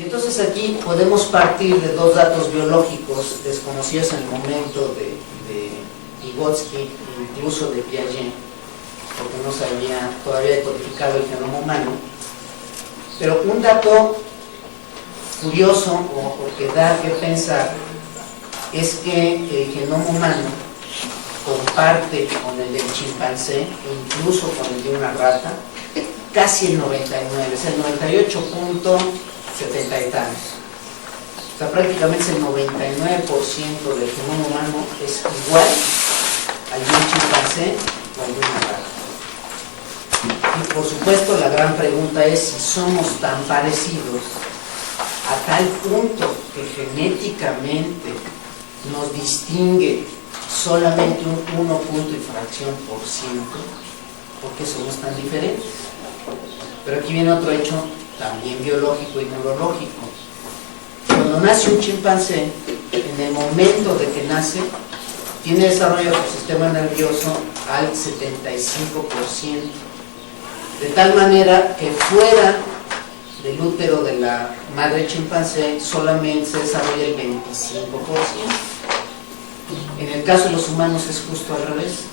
Y entonces aquí podemos partir de dos datos biológicos desconocidos en el momento de Vygotsky, incluso de Piaget, porque no se había todavía codificado el genoma humano. Pero un dato curioso o que da que pensar es que el genoma humano comparte con el del chimpancé, incluso con el de una rata, casi el 99, es el 98.70 y tantos. O sea, prácticamente el 99% del genoma humano es igual al de un chimpancé o al de una rata. Y por supuesto la gran pregunta es si somos tan parecidos a tal punto que genéticamente nos distingue solamente un 1 punto y fracción por ciento, ¿por qué somos tan diferentes? Pero aquí viene otro hecho también biológico y neurológico. Cuando nace un chimpancé, en el momento de que nace, tiene desarrollado su sistema nervioso al 75%, de tal manera que fuera del útero de la madre chimpancé solamente se desarrolla el 25%. En el caso de los humanos es justo al revés.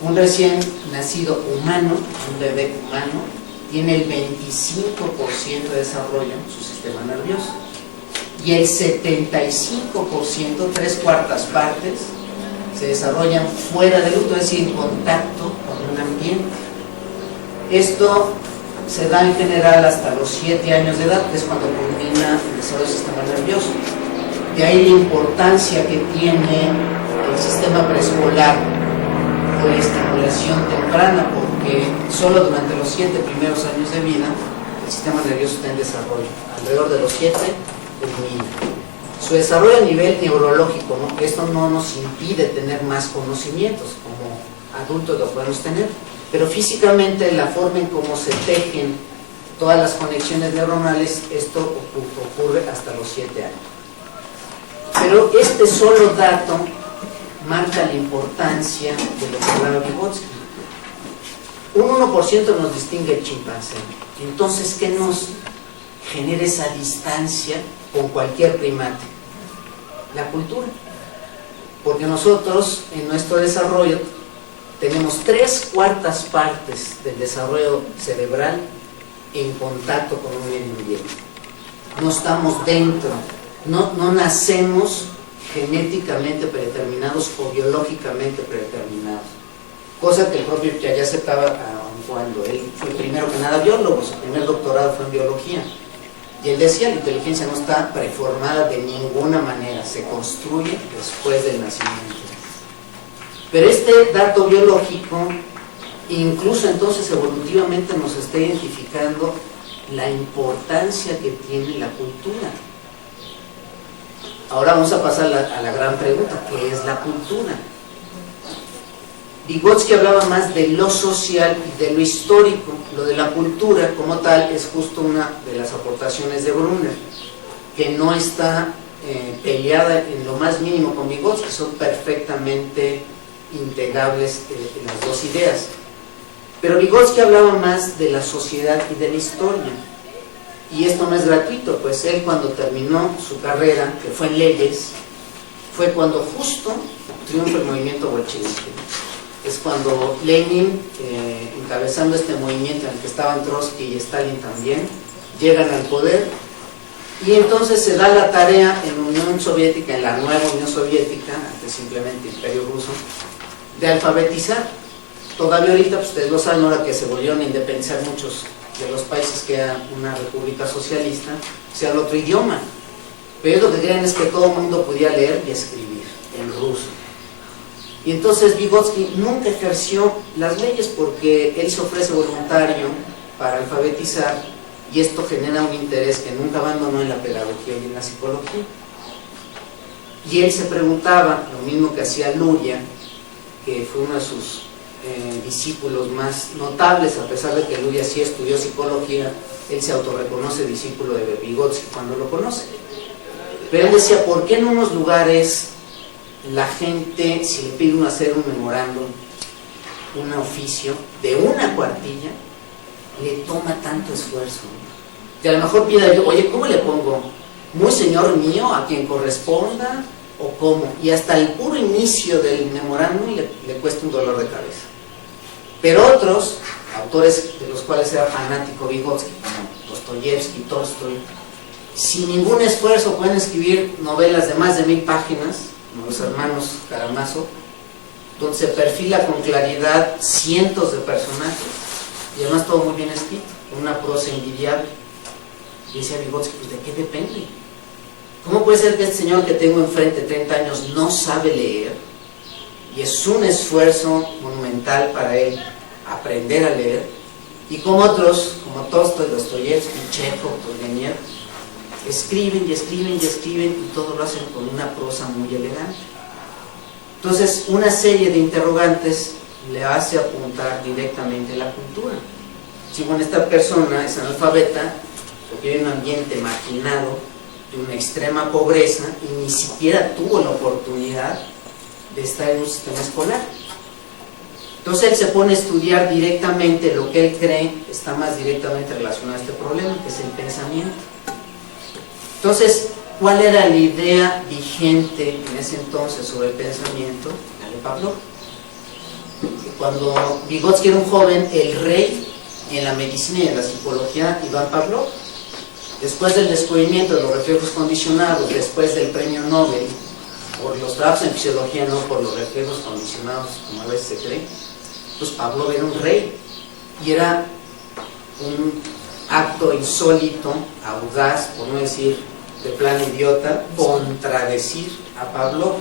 Un recién nacido humano, un bebé humano, tiene el 25% de desarrollo en su sistema nervioso. Y el 75%, 3/4 partes, se desarrollan fuera del útero, es decir, en contacto con un ambiente. Esto se da en general hasta los 7 años de edad, que es cuando culmina el desarrollo del sistema nervioso. De ahí la importancia que tiene el sistema preescolar o la estimulación temprana, porque solo durante los 7 primeros años de vida el sistema nervioso está en desarrollo. Alrededor de los 7 culmina. Su desarrollo a nivel neurológico, ¿no? Esto no nos impide tener más conocimientos, como adultos lo podemos tener, pero físicamente la forma en cómo se tejen todas las conexiones neuronales, esto ocurre hasta los 7 años. Pero este solo dato marca la importancia de lo que hablaba Vygotsky. Un 1% nos distingue el chimpancé. Entonces, ¿qué nos genera esa distancia con cualquier primate? La cultura. Porque nosotros, en nuestro desarrollo, tenemos 3/4 partes del desarrollo cerebral en contacto con un medio ambiente. No estamos dentro, no nacemos genéticamente predeterminados o biológicamente predeterminados. Cosa que el propio Piaget aceptaba cuando él fue primero que nada biólogo, su primer doctorado fue en biología. Y él decía, la inteligencia no está preformada de ninguna manera, se construye después del nacimiento. Pero este dato biológico, incluso entonces evolutivamente, nos está identificando la importancia que tiene la cultura. Ahora vamos a pasar a la gran pregunta, ¿qué es la cultura? Vygotsky hablaba más de lo social y de lo histórico. Lo de la cultura como tal es justo una de las aportaciones de Brunner, que no está peleada en lo más mínimo con Vygotsky, son perfectamente integrables las dos ideas. Pero Vygotsky hablaba más de la sociedad y de la historia. Y esto no es gratuito, pues él cuando terminó su carrera, que fue en leyes, fue cuando justo triunfa el movimiento bolchevique. Es cuando Lenin, encabezando este movimiento en el que estaban Trotsky y Stalin también, llegan al poder, y entonces se da la tarea en la Unión Soviética, en la nueva Unión Soviética, antes simplemente Imperio Ruso, de alfabetizar. Todavía ahorita, pues ustedes lo saben, ahora que se volvieron a independizar muchos de los países que eran una república socialista, se habla otro idioma, pero ellos lo que creen es que todo el mundo pudiera leer y escribir en ruso. Y entonces Vygotsky nunca ejerció las leyes porque él se ofrece voluntario para alfabetizar, y esto genera un interés que nunca abandonó en la pedagogía y en la psicología. Y él se preguntaba, lo mismo que hacía Luria, que fue uno de sus discípulos más notables, a pesar de que Luria sí estudió psicología, él se autorreconoce discípulo de Vygotsky cuando lo conoce. Pero él decía, ¿por qué en unos lugares la gente, si le pide uno hacer un memorándum, un oficio de una cuartilla, le toma tanto esfuerzo? que a lo mejor pida yo, oye, ¿cómo le pongo? ¿Muy señor mío, a quien corresponda? ¿O cómo? Y hasta el puro inicio del memorándum le cuesta un dolor de cabeza. Pero otros, autores de los cuales era fanático Vygotsky, como Dostoyevsky, Tolstoy, sin ningún esfuerzo pueden escribir novelas de más de 1000 páginas, como los hermanos Karamazov, donde se perfila con claridad cientos de personajes, y además todo muy bien escrito, con una prosa envidiable. Y decía Vygotsky, pues ¿de qué depende? ¿Cómo puede ser que este señor que tengo enfrente, 30 años, no sabe leer? Y es un esfuerzo monumental para él aprender a leer, y como otros, como Tolstoy, Dostoyevsky, Chekhov, Turgenev, escriben y escriben y escriben, y todo lo hacen con una prosa muy elegante. Entonces, una serie de interrogantes le hace apuntar directamente a la cultura. Si bueno, esta persona es analfabeta, porque vive en un ambiente marginado, de una extrema pobreza, y ni siquiera tuvo la oportunidad de estar en un sistema escolar. Entonces él se pone a estudiar directamente lo que él cree está más directamente relacionado a este problema, que es el pensamiento. Entonces, ¿cuál era la idea vigente en ese entonces sobre el pensamiento? La de Pavlov. Cuando Vygotsky era un joven, el rey en la medicina y en la psicología, Iván Pavlov, después del descubrimiento de los reflejos condicionados, después del premio Nobel por los trabajos en fisiología, no por los reflejos condicionados, como a veces se cree, pues Pavlov era un rey, y era un acto insólito, audaz, por no decir de plano idiota, contradecir a Pavlov,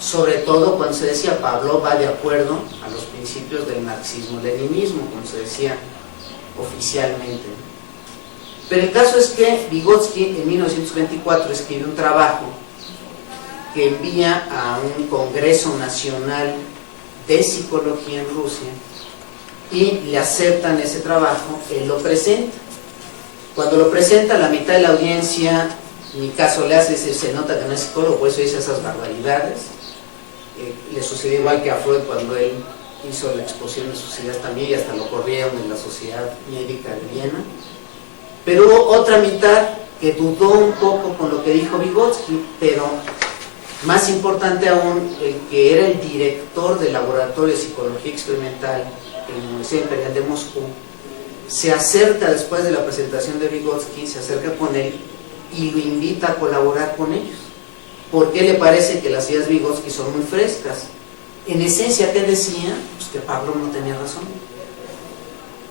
sobre todo cuando se decía Pavlov va de acuerdo a los principios del marxismo-leninismo, como se decía oficialmente. Pero el caso es que Vygotsky en 1924 escribe un trabajo que envía a un congreso nacional de psicología en Rusia, y le aceptan ese trabajo. Él lo presenta. Cuando lo presenta, la mitad de la audiencia ni caso le hace, se nota que no es psicólogo, por eso dice esas barbaridades. Le sucedió igual que a Freud cuando él hizo la exposición de sus ideas también, y hasta lo corrieron en la Sociedad Médica de Viena. Pero hubo otra mitad que dudó un poco con lo que dijo Vygotsky, pero más importante aún, el que era el director del Laboratorio de Psicología Experimental en la Universidad Imperial de Moscú, se acerca después de la presentación de Vygotsky, se acerca con él y lo invita a colaborar con ellos. ¿Por qué le parece que las ideas de Vygotsky son muy frescas? En esencia, ¿qué decía? Pues que Pavlov no tenía razón.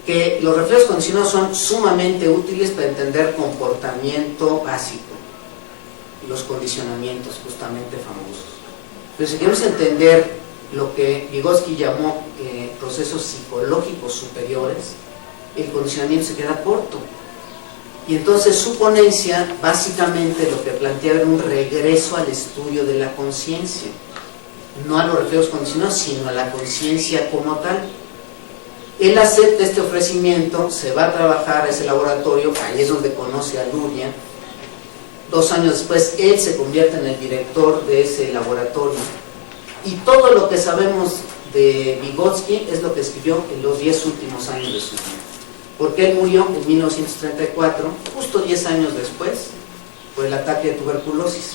Que los reflejos condicionados son sumamente útiles para entender comportamiento básico, y los condicionamientos justamente famosos. Pero si queremos entender lo que Vygotsky llamó procesos psicológicos superiores, el condicionamiento se queda corto. Y entonces su ponencia básicamente lo que planteaba era un regreso al estudio de la conciencia, no a los reflejos condicionados, sino a la conciencia como tal. Él acepta este ofrecimiento, se va a trabajar a ese laboratorio, ahí es donde conoce a Luria. 2 años después él se convierte en el director de ese laboratorio, y todo lo que sabemos de Vygotsky es lo que escribió en los 10 últimos años de su vida, porque él murió en 1934, justo 10 años después, por el ataque de tuberculosis.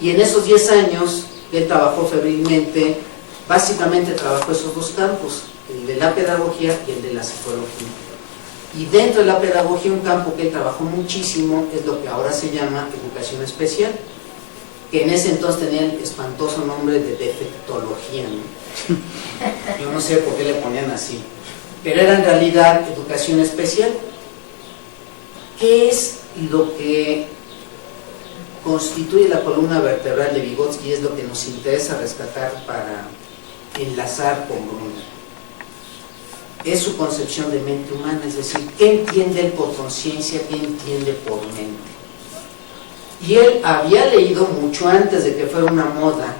Y en esos 10 años él trabajó febrilmente, básicamente trabajó esos 2 campos, el de la pedagogía y el de la psicología. Y dentro de la pedagogía, un campo que él trabajó muchísimo es lo que ahora se llama educación especial, que en ese entonces tenía el espantoso nombre de defectología, ¿no? Yo no sé por qué le ponían así, pero era en realidad educación especial. ¿Qué es lo que constituye la columna vertebral de Vygotsky? Es lo que nos interesa rescatar para enlazar con Brunner. Es su concepción de mente humana, es decir, ¿qué entiende él por conciencia? ¿Qué entiende por mente? Y él había leído mucho antes de que fuera una moda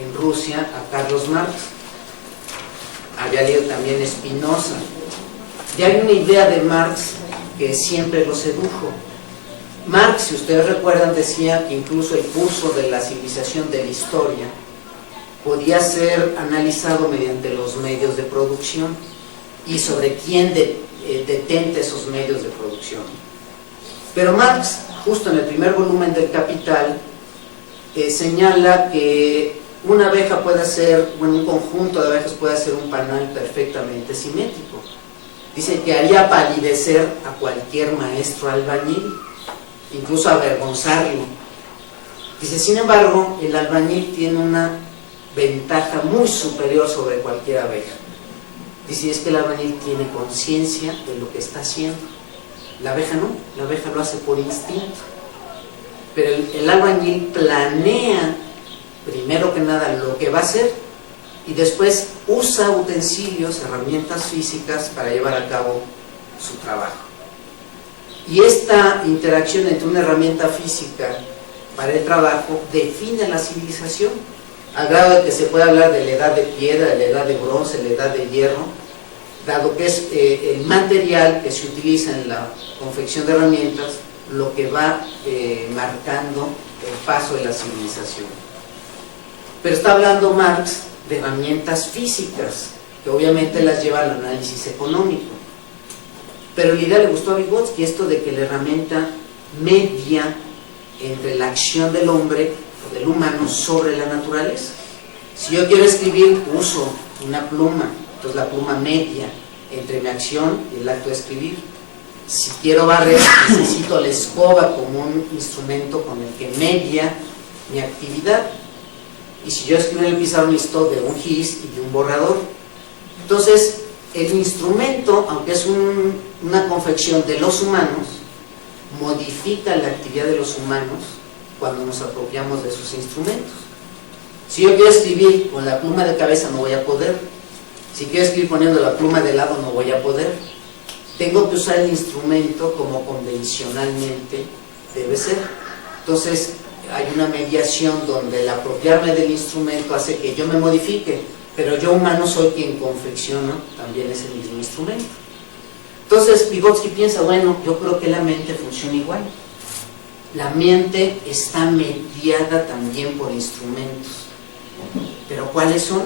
en Rusia a Carlos Marx. Había leído también Spinoza. Y hay una idea de Marx que siempre lo sedujo. Marx, si ustedes recuerdan, decía que incluso el curso de la civilización de la historia podía ser analizado mediante los medios de producción y sobre quién detenta esos medios de producción. Pero Marx, justo en el primer volumen del Capital, señala que una abeja puede hacer, bueno, un conjunto de abejas puede hacer un panal perfectamente simétrico. Dice que haría palidecer a cualquier maestro albañil, incluso avergonzarlo. Dice, sin embargo, el albañil tiene una ventaja muy superior sobre cualquier abeja. Dice, es que el albañil tiene conciencia de lo que está haciendo. La abeja no, la abeja lo hace por instinto. Pero el albañil planea, primero que nada, lo que va a hacer y después usa utensilios, herramientas físicas para llevar a cabo su trabajo. Y esta interacción entre una herramienta física para el trabajo define la civilización, al grado de que se puede hablar de la edad de piedra, de la edad de bronce, de la edad de hierro, dado que es el material que se utiliza en la confección de herramientas lo que va marcando el paso de la civilización. Pero está hablando Marx de herramientas físicas, que obviamente las lleva al análisis económico. Pero la idea le gustó a Vygotsky, esto de que la herramienta media entre la acción del hombre o del humano sobre la naturaleza. Si yo quiero escribir, uso una pluma, entonces la pluma media entre mi acción y el acto de escribir. Si quiero barrer, necesito la escoba como un instrumento con el que media mi actividad. Y si yo escribo en el pizarrón, necesito de un gis y de un borrador. Entonces, el instrumento, aunque es una confección de los humanos, modifica la actividad de los humanos cuando nos apropiamos de sus instrumentos. Si yo quiero escribir con la pluma de cabeza, no voy a poder. Si quiero escribir poniendo la pluma de lado, no voy a poder. Tengo que usar el instrumento como convencionalmente debe ser. Entonces, hay una mediación donde el apropiarme del instrumento hace que yo me modifique, pero yo humano soy quien confecciona también ese mismo instrumento. Entonces Vygotsky piensa, bueno, yo creo que la mente funciona igual. La mente está mediada también por instrumentos. ¿Pero cuáles son?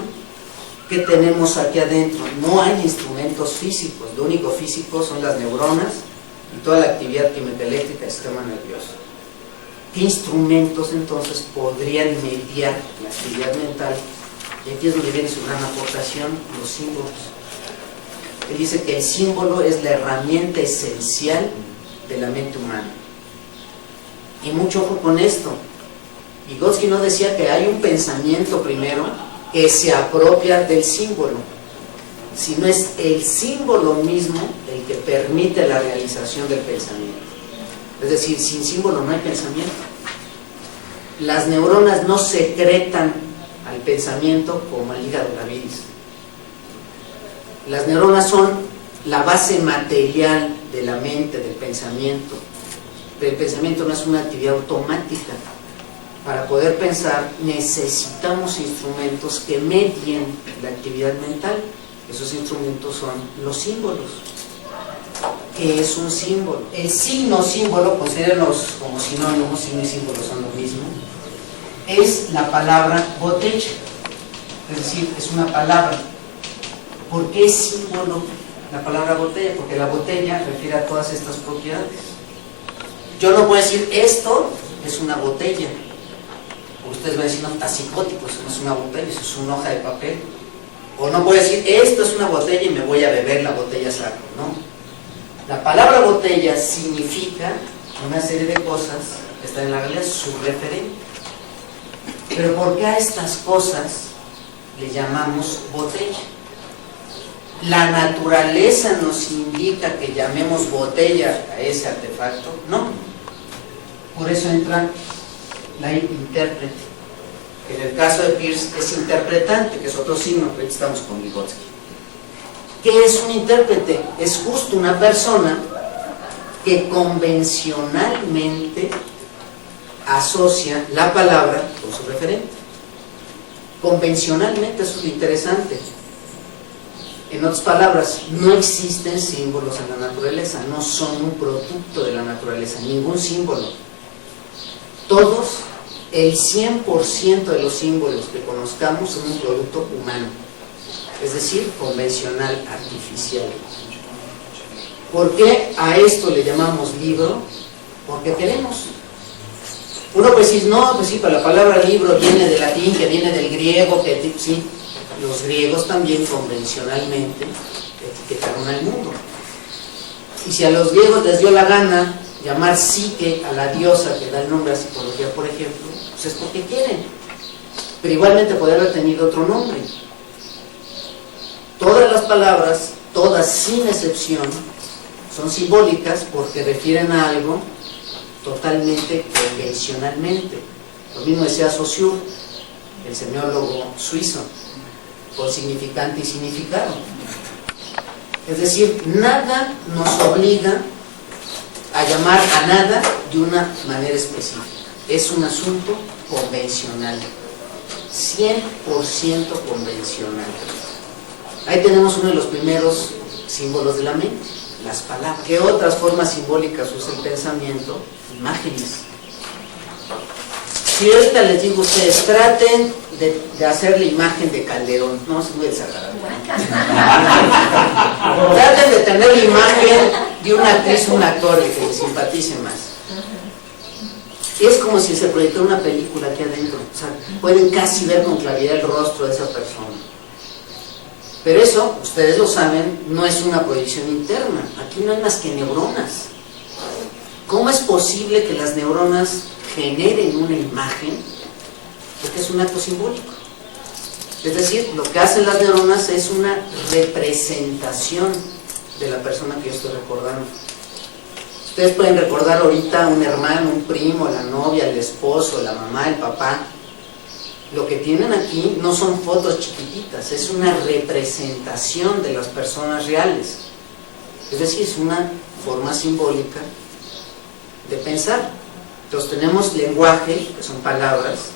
¿Qué tenemos aquí adentro? No hay instrumentos físicos, lo único físico son las neuronas y toda la actividad química eléctrica del sistema nervioso. ¿Qué instrumentos entonces podrían mediar la actividad mental? Y aquí es donde viene su gran aportación, los símbolos. Él dice que el símbolo es la herramienta esencial de la mente humana. Y mucho ojo con esto. Vygotsky no decía que hay un pensamiento primero que se apropia del símbolo, sino es el símbolo mismo el que permite la realización del pensamiento. Es decir, sin símbolo no hay pensamiento. Las neuronas no secretan al pensamiento como el hígado la bilis. Las neuronas son la base material de la mente, del pensamiento. Pero el pensamiento no es una actividad automática. Para poder pensar necesitamos instrumentos que medien la actividad mental. Esos instrumentos son los símbolos. ¿Qué es un símbolo? El signo símbolo, considérenlos como sinónimos, signo y símbolo son lo mismo, es la palabra botella. Es decir, es una palabra. ¿Por qué es símbolo la palabra botella? Porque la botella refiere a todas estas propiedades. Yo no puedo decir esto es una botella. Ustedes van a decir, no, está psicótico, eso no es una botella, eso es una hoja de papel. O no puedo decir, esto es una botella y me voy a beber la botella saco, ¿no? La palabra botella significa una serie de cosas que están en la realidad, su referente. Pero ¿por qué a estas cosas le llamamos botella? ¿La naturaleza nos indica que llamemos botella a ese artefacto? No. Por eso entra la intérprete. En el caso de Peirce es interpretante, que es otro signo, pero estamos con Vygotsky. ¿Qué es un intérprete? Es justo una persona que convencionalmente asocia la palabra con su referente. Convencionalmente, eso es lo interesante. En otras palabras, no existen símbolos en la naturaleza, no son un producto de la naturaleza, ningún símbolo. Todos, el 100% de los símbolos que conozcamos son un producto humano, es decir, convencional, artificial. ¿Por qué a esto le llamamos libro? porque queremos. Uno puede decir, no, pues sí, pero la palabra libro viene del latín, que viene del griego, que sí, los griegos también convencionalmente etiquetaron al mundo. Y si a los griegos les dio la gana llamar psique a la diosa que da el nombre a psicología, por ejemplo, pues es porque quieren. Pero igualmente podría haber tenido otro nombre. Todas las palabras, todas sin excepción, son simbólicas porque refieren a algo totalmente convencionalmente. Lo mismo decía Saussure, el semiólogo suizo, por significante y significado. Es decir, nada nos obliga a llamar a nada de una manera específica. Es un asunto convencional, 100% convencional. Ahí tenemos uno de los primeros símbolos de la mente, las palabras. ¿Qué otras formas simbólicas usa el pensamiento? Imágenes. Si ahorita les digo a ustedes, traten de hacer la imagen de Calderón, no, es muy desagradable. Traten de tener la imagen de una actriz o un actor que les simpatice más. Es como si se proyectara una película aquí adentro, o sea, pueden casi ver con claridad el rostro de esa persona. Pero eso, ustedes lo saben, no es una proyección interna. Aquí no hay más que neuronas. ¿Cómo es posible que las neuronas generen una imagen? Porque es un acto simbólico. Es decir, lo que hacen las neuronas es una representación de la persona que yo estoy recordando. Ustedes pueden recordar ahorita a un hermano, un primo, la novia, el esposo, la mamá, el papá. Lo que tienen aquí no son fotos chiquititas, es una representación de las personas reales. Es decir, es una forma simbólica de pensar. Entonces tenemos lenguaje, que son palabras,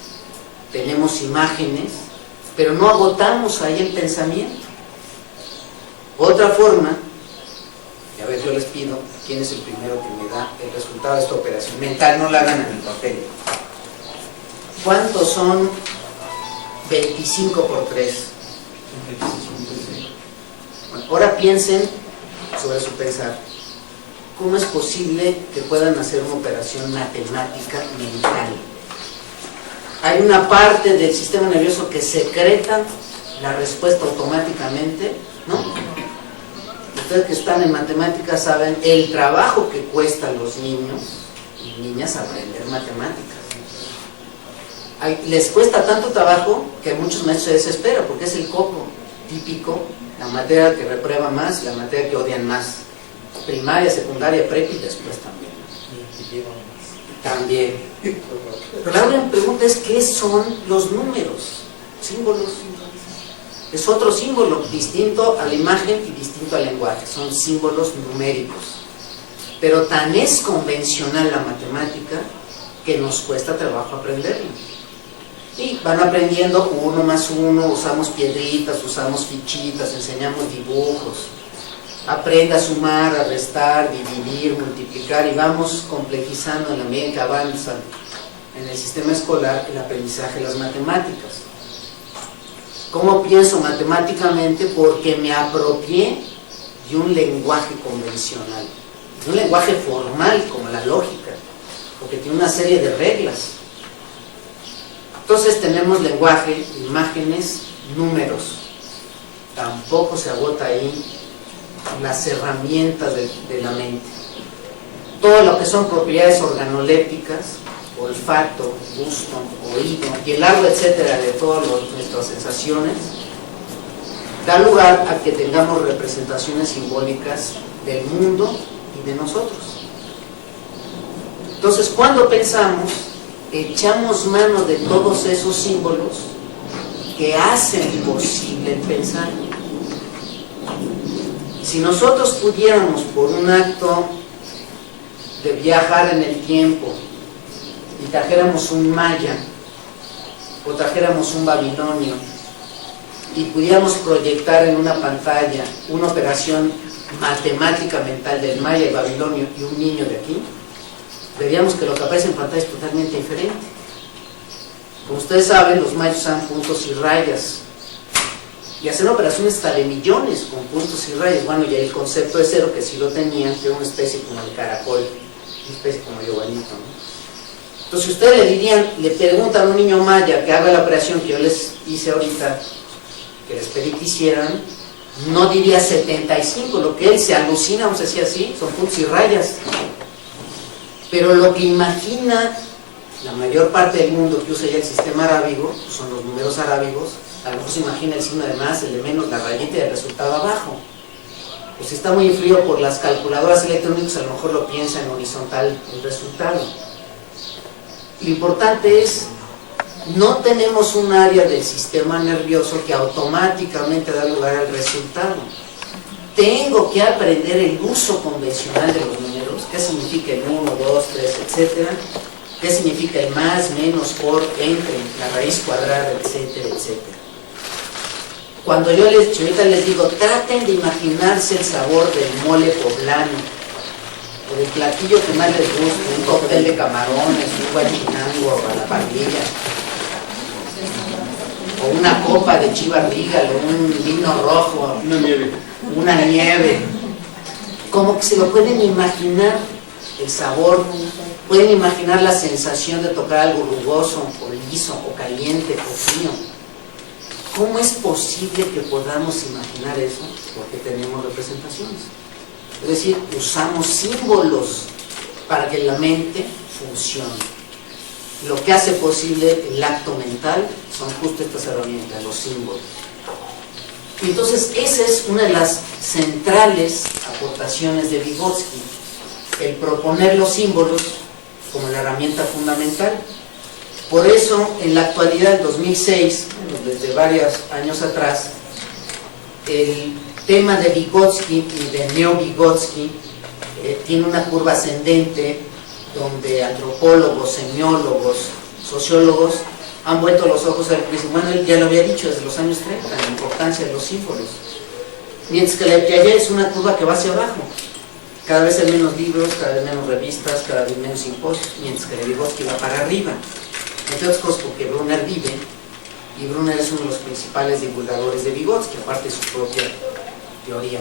tenemos imágenes, pero no agotamos ahí el pensamiento. Otra forma, y a ver, yo les pido, ¿quién es el primero que me da el resultado de esta operación mental? No la hagan en el papel. ¿Cuántos son 25 por 3? Bueno, ahora piensen sobre su pensar. ¿Cómo es posible que puedan hacer una operación matemática mental? Hay una parte del sistema nervioso que secreta la respuesta automáticamente, ¿no? Ustedes que están en matemáticas saben el trabajo que cuesta a los niños y niñas aprender matemáticas. Les cuesta tanto trabajo que muchos maestros se desesperan porque es el coco típico, la materia que reprueba más, la materia que odian más. Primaria, secundaria, prepa y después también. Pero la gran pregunta es, ¿qué son los números? Símbolos. Es otro símbolo, distinto a la imagen y distinto al lenguaje. Son símbolos numéricos. Pero tan es convencional la matemática que nos cuesta trabajo aprenderlo. Y van aprendiendo 1 más 1, usamos piedritas, usamos fichitas, enseñamos dibujos. Aprende a sumar, a restar, dividir, multiplicar y vamos complejizando en la medida en que avanza en el sistema escolar el aprendizaje de las matemáticas. ¿Cómo pienso matemáticamente? Porque me apropié de un lenguaje convencional, de un lenguaje formal como la lógica, porque tiene una serie de reglas. Entonces tenemos lenguaje, imágenes, números. Tampoco se agota ahí las herramientas de la mente. Todo lo que son propiedades organolépticas, olfato, gusto, oído y el largo etcétera de todas nuestras sensaciones, da lugar a que tengamos representaciones simbólicas del mundo y de nosotros. Entonces, cuando pensamos, echamos mano de todos esos símbolos que hacen posible el pensar. Si nosotros pudiéramos, por un acto de viajar en el tiempo, y trajéramos un maya, o trajéramos un babilonio, y pudiéramos proyectar en una pantalla una operación matemática mental del maya y babilonio y un niño de aquí, veríamos que lo que aparece en pantalla es totalmente diferente. Como ustedes saben, los mayas usan puntos y rayas, y hacen operaciones hasta de millones con puntos y rayas. Bueno, y el concepto de cero, que sí lo tenían, que era una especie como el caracol, una especie como yoganito, ¿no? Entonces, si ustedes le preguntan a un niño maya que haga la operación que yo les hice ahorita, que les pedí que hicieran, no diría 75, lo que él se alucina, vamos a decir así, son puntos y rayas. Pero lo que imagina la mayor parte del mundo que usa ya el sistema arábigo, son los números arábigos, a lo mejor se imagina el signo de más, el de menos, la rayita y el resultado abajo. Pues si está muy influido por las calculadoras electrónicas, a lo mejor lo piensa en horizontal el resultado. Lo importante es, no tenemos un área del sistema nervioso que automáticamente da lugar al resultado. Tengo que aprender el uso convencional de los números, qué significa el 1, 2, 3, etcétera, qué significa el más, menos, por, entre, la raíz cuadrada, etcétera, etcétera. Cuando yo ahorita les digo, traten de imaginarse el sabor del mole poblano, o del platillo que más les guste, un cóctel de camarones, un guachinango a la parrilla, o una copa de chiva regal, o un vino rojo, una nieve. Como que se lo pueden imaginar el sabor, pueden imaginar la sensación de tocar algo rugoso, o liso, o caliente, o frío. ¿Cómo es posible que podamos imaginar eso? Porque tenemos representaciones. Es decir, usamos símbolos para que la mente funcione. Lo que hace posible el acto mental son justo estas herramientas, los símbolos. Y entonces esa es una de las centrales aportaciones de Vygotsky, el proponer los símbolos como la herramienta fundamental. Por eso, en la actualidad, en 2006, desde varios años atrás, el tema de Vygotsky y de Neo-Vygotsky tiene una curva ascendente donde antropólogos, semiólogos, sociólogos han vuelto los ojos al que dicen, bueno, él ya lo había dicho desde los años 30, la importancia de los símbolos. Mientras que la de Piaget es una curva que va hacia abajo. Cada vez hay menos libros, cada vez menos revistas, cada vez menos simposios, mientras que la de Vygotsky va para arriba. Entre otras cosas porque Brunner vive, y Brunner es uno de los principales divulgadores de Vygotsky, aparte de su propia teoría.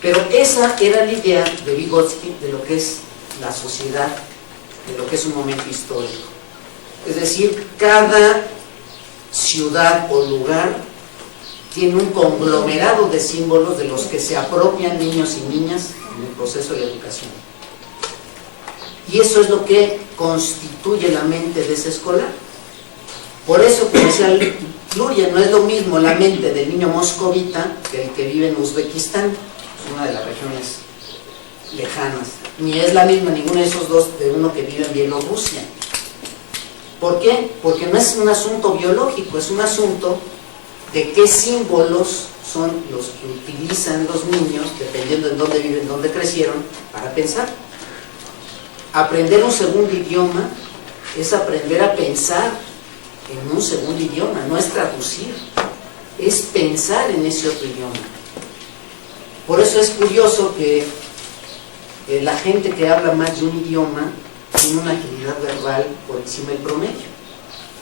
Pero esa era la idea de Vygotsky de lo que es la sociedad, de lo que es un momento histórico. Es decir, cada ciudad o lugar tiene un conglomerado de símbolos de los que se apropian niños y niñas en el proceso de la educación. Y eso es lo que constituye la mente de ese escolar. Por eso, como decía Luria, no es lo mismo la mente del niño moscovita que el que vive en Uzbekistán, es una de las regiones lejanas, ni es la misma ninguno de esos dos de uno que vive en Bielorrusia. ¿Por qué? Porque no es un asunto biológico, es un asunto de qué símbolos son los que utilizan los niños, dependiendo de dónde viven, dónde crecieron, para pensar. Aprender un segundo idioma es aprender a pensar en un segundo idioma, no es traducir, es pensar en ese otro idioma. Por eso es curioso que la gente que habla más de un idioma tiene una agilidad verbal por encima del promedio.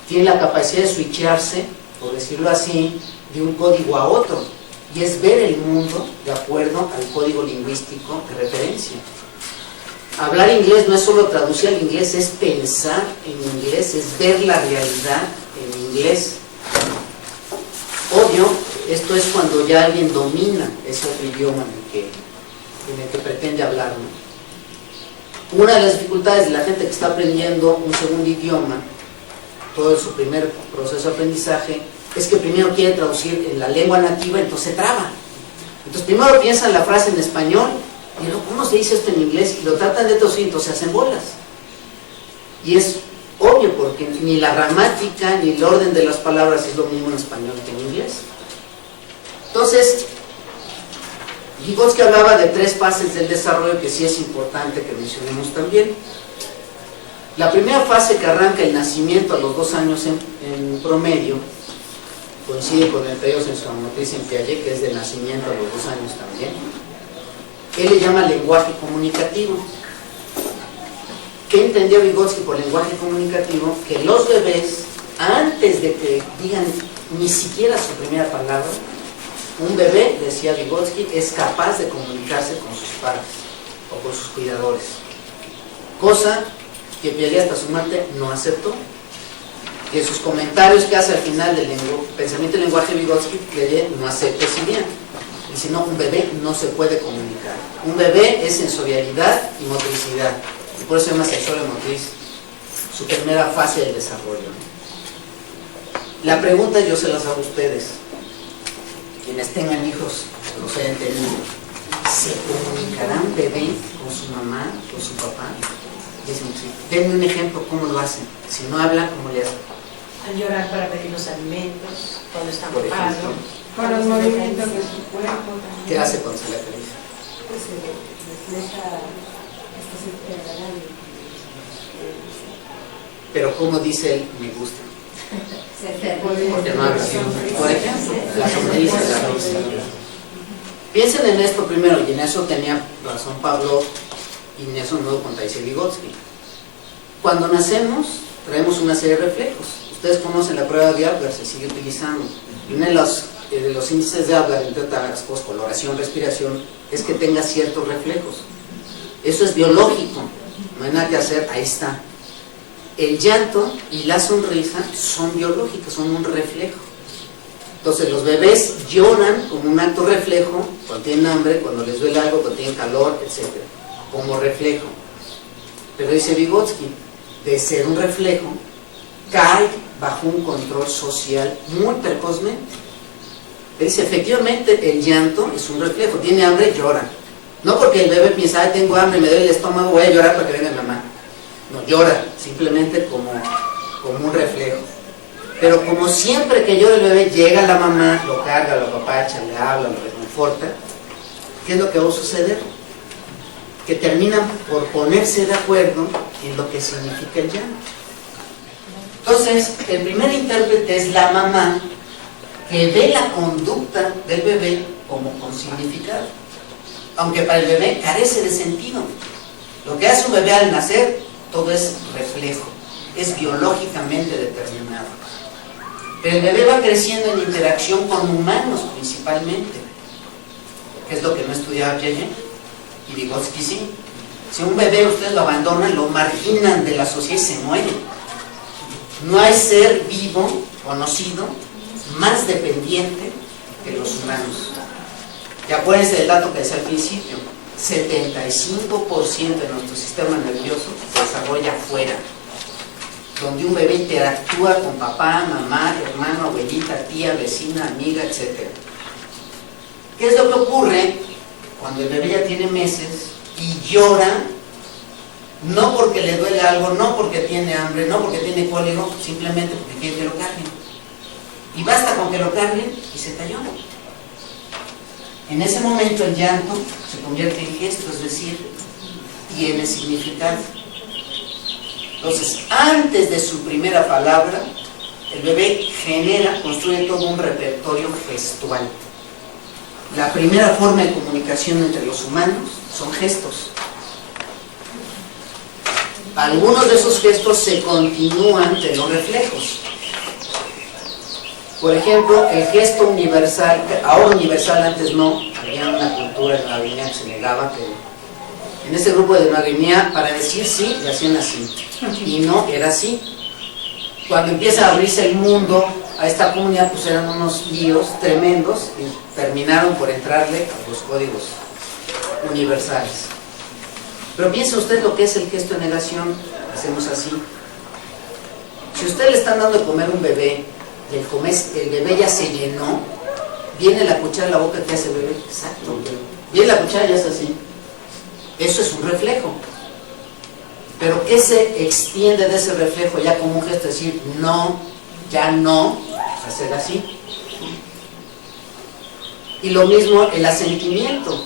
Tiene la capacidad de switcharse, por decirlo así, de un código a otro, y es ver el mundo de acuerdo al código lingüístico de referencia. Hablar inglés no es solo traducir al inglés, es pensar en inglés, es ver la realidad en inglés. Obvio, esto es cuando ya alguien domina ese otro idioma en el que pretende hablar, ¿no? Una de las dificultades de la gente que está aprendiendo un segundo idioma, todo su primer proceso de aprendizaje, es que primero quiere traducir en la lengua nativa, entonces se traba. Entonces primero piensan la frase en español, y luego, ¿cómo se dice esto en inglés? Y lo tratan de traducir, entonces se hacen bolas. Y es obvio, porque ni la gramática ni el orden de las palabras es lo mismo en español que en inglés. Entonces, Vygotsky hablaba de 3 fases del desarrollo que sí es importante que mencionemos también. La primera fase, que arranca el nacimiento a los 2 años en promedio, coincide con el periodo sensomotriz en Piaget, que es de nacimiento a los 2 años también. Él le llama lenguaje comunicativo. ¿Qué entendió Vygotsky por lenguaje comunicativo? Que los bebés, antes de que digan ni siquiera su primera palabra, un bebé, decía Vygotsky, es capaz de comunicarse con sus padres o con sus cuidadores. cosa que Piaget hasta su muerte no aceptó. Que sus comentarios que hace al final del pensamiento y lenguaje de Vygotsky, Piaget no acepta esa idea. Y si no, un bebé no se puede comunicar. Un bebé es sensorialidad y motricidad, y por eso se llama sensorial motriz, su primera fase del desarrollo. La pregunta yo se las hago a ustedes, quienes tengan hijos, los hayan tenido. ¿Se comunicará un bebé con su mamá, con su papá? Dicen sí. Denme un ejemplo, ¿cómo lo hacen? Si no habla, ¿cómo le hacen? Al llorar para pedir los alimentos, cuando está Por mojado, ejemplo. Con los movimientos de su cuerpo también. ¿Qué hace cuando se le acaricia? Pues refleja esta sensibilidad. Pero ¿cómo dice él, me gusta? Porque no habla. Por ejemplo, la sonrisa, la risa. Piensen en esto primero, y en eso tenía razón Pablo, y en eso no lo contradice Vygotsky. Cuando nacemos, traemos una serie de reflejos. Ustedes conocen la prueba de Apgar, se sigue utilizando. Y uno de los índices de Apgar, entre otras cosas, coloración, respiración, es que tenga ciertos reflejos. Eso es biológico, no hay nada que hacer, ahí está. El llanto y la sonrisa son biológicos, son un reflejo. Entonces los bebés lloran como un acto reflejo cuando tienen hambre, cuando les duele algo, cuando tienen calor, etc. Como reflejo. Pero dice Vygotsky, de ser un reflejo, cae bajo un control social muy precozmente. Dice, efectivamente, el llanto es un reflejo. Tiene hambre, llora. No porque el bebé piensa, ay, tengo hambre, me duele el estómago, voy a llorar para que venga mi mamá. No, llora, simplemente como un reflejo. Pero como siempre que llora el bebé, llega la mamá, lo carga, lo apapacha, le habla, lo reconforta. ¿Qué es lo que va a suceder? Que terminan por ponerse de acuerdo en lo que significa el llanto. Entonces, el primer intérprete es la mamá, que ve la conducta del bebé como con significado, aunque para el bebé carece de sentido. Lo que hace un bebé al nacer, todo es reflejo, es biológicamente determinado. Pero el bebé va creciendo en interacción con humanos principalmente, que es lo que no estudiaba Piaget, y Vygotsky sí. Si un bebé ustedes lo abandonan, lo marginan de la sociedad y se muere. No hay ser vivo, conocido, más dependiente que los humanos. Y acuérdense del dato que decía al principio, 75% de nuestro sistema nervioso se desarrolla afuera, donde un bebé interactúa con papá, mamá, hermano, abuelita, tía, vecina, amiga, etc. ¿Qué es lo que ocurre cuando el bebé ya tiene meses y llora? No porque le duele algo, no porque tiene hambre, no porque tiene cólico, simplemente porque quiere que lo carguen. Y basta con que lo carguen y se cayó. En ese momento el llanto se convierte en gesto, es decir, tiene significado. Entonces, antes de su primera palabra, el bebé construye todo un repertorio gestual. La primera forma de comunicación entre los humanos son gestos. Algunos de esos gestos se continúan de los reflejos. Por ejemplo, el gesto universal, ahora universal, antes no, había una cultura en Nueva Guinea que se negaba, pero en ese grupo de Nueva Guinea, para decir sí, le hacían así, y no era así. Cuando empieza a abrirse el mundo a esta comunidad, pues eran unos líos tremendos y terminaron por entrarle a los códigos universales. Pero piense usted lo que es el gesto de negación. Hacemos así. Si usted le están dando de comer a un bebé y el bebé ya se llenó, viene la cuchara a la boca, ¿qué hace el bebé? Exacto. Viene la cuchara y hace así. Eso es un reflejo. Pero ¿qué se extiende de ese reflejo ya como un gesto? Es decir, no, ya no, hacer así. Y lo mismo el asentimiento.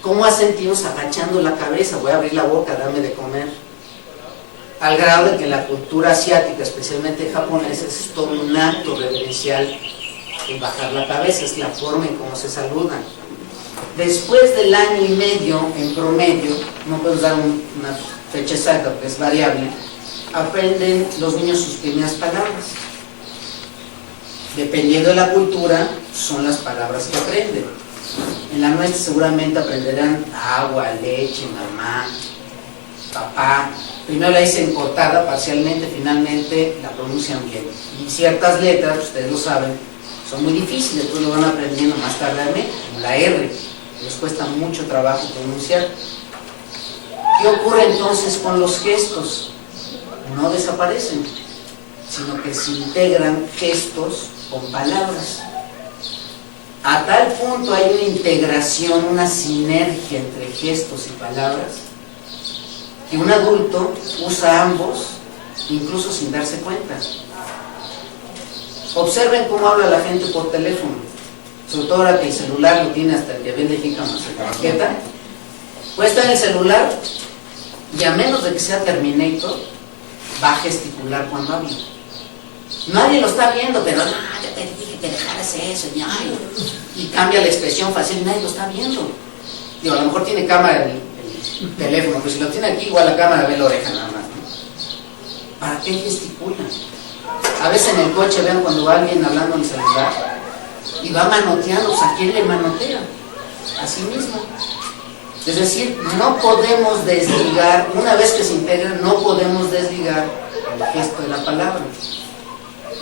¿Cómo asentimos? Agachando la cabeza, voy a abrir la boca, dame de comer. Al grado de que en la cultura asiática, especialmente japonesa, es todo un acto reverencial el bajar la cabeza, es la forma en cómo se saludan. Después del año y medio, en promedio, no podemos dar una fecha exacta porque es variable, aprenden los niños sus primeras palabras. Dependiendo de la cultura, son las palabras que aprenden. En la nuestra seguramente aprenderán agua, leche, mamá. papá, primero la dicen cortada parcialmente, finalmente la pronuncian bien. Y ciertas letras, ustedes lo saben, son muy difíciles, después lo van aprendiendo más tarde, como la R, les cuesta mucho trabajo pronunciar. ¿Qué ocurre entonces con los gestos? No desaparecen, sino que se integran gestos con palabras. A tal punto hay una integración, una sinergia entre gestos y palabras, que un adulto usa ambos, incluso sin darse cuenta. Observen cómo habla la gente por teléfono, sobre todo ahora que el celular lo tiene hasta el que vende jícamas en la banqueta. Puede estar en el celular y a menos de que sea Terminator, va a gesticular cuando habla. Nadie lo está viendo, pero ya te dije que dejaras eso, ya. Y cambia la expresión facial y nadie lo está viendo. Digo, a lo mejor tiene cámara el teléfono, pero si lo tiene aquí, igual la cámara ve la oreja nada más, ¿no? ¿Para qué gesticula? A veces en el coche vean cuando va alguien hablando en el celular y va manoteando, pues ¿a quién le manotea? A sí mismo. Es decir, no podemos desligar, una vez que se integran, no podemos desligar el gesto de la palabra.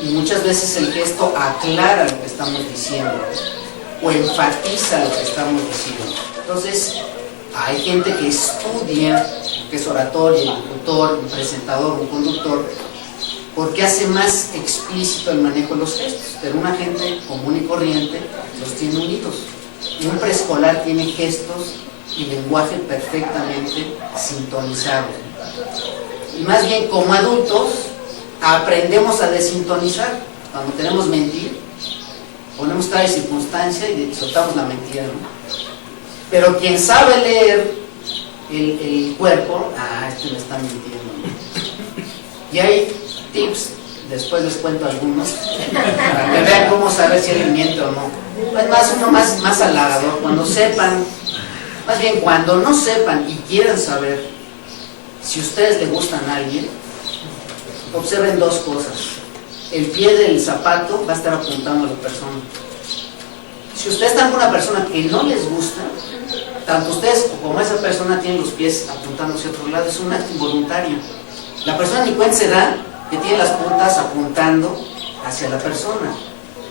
Y muchas veces el gesto aclara lo que estamos diciendo o enfatiza lo que estamos diciendo. Entonces, hay gente que estudia, que es oratorio, locutor, un presentador, un conductor, porque hace más explícito el manejo de los gestos, pero una gente común y corriente los tiene unidos. Y un preescolar tiene gestos y lenguaje perfectamente sintonizados. Y más bien, como adultos, aprendemos a desintonizar. Cuando queremos mentir, ponemos tal circunstancia y soltamos la mentira, ¿no? Pero quien sabe leer el cuerpo, este me está mintiendo, ¿no? Y hay tips, después les cuento algunos, para que vean cómo saber si alguien miente o no. Es más, uno más halagador, cuando sepan, más bien cuando no sepan y quieran saber si ustedes le gustan a alguien, observen dos cosas. El pie del zapato va a estar apuntando a la persona. Si ustedes están con una persona que no les gusta, tanto ustedes como esa persona tienen los pies apuntando hacia otro lado, es un acto involuntario. La persona ni cuenta se da que tiene las puntas apuntando hacia la persona.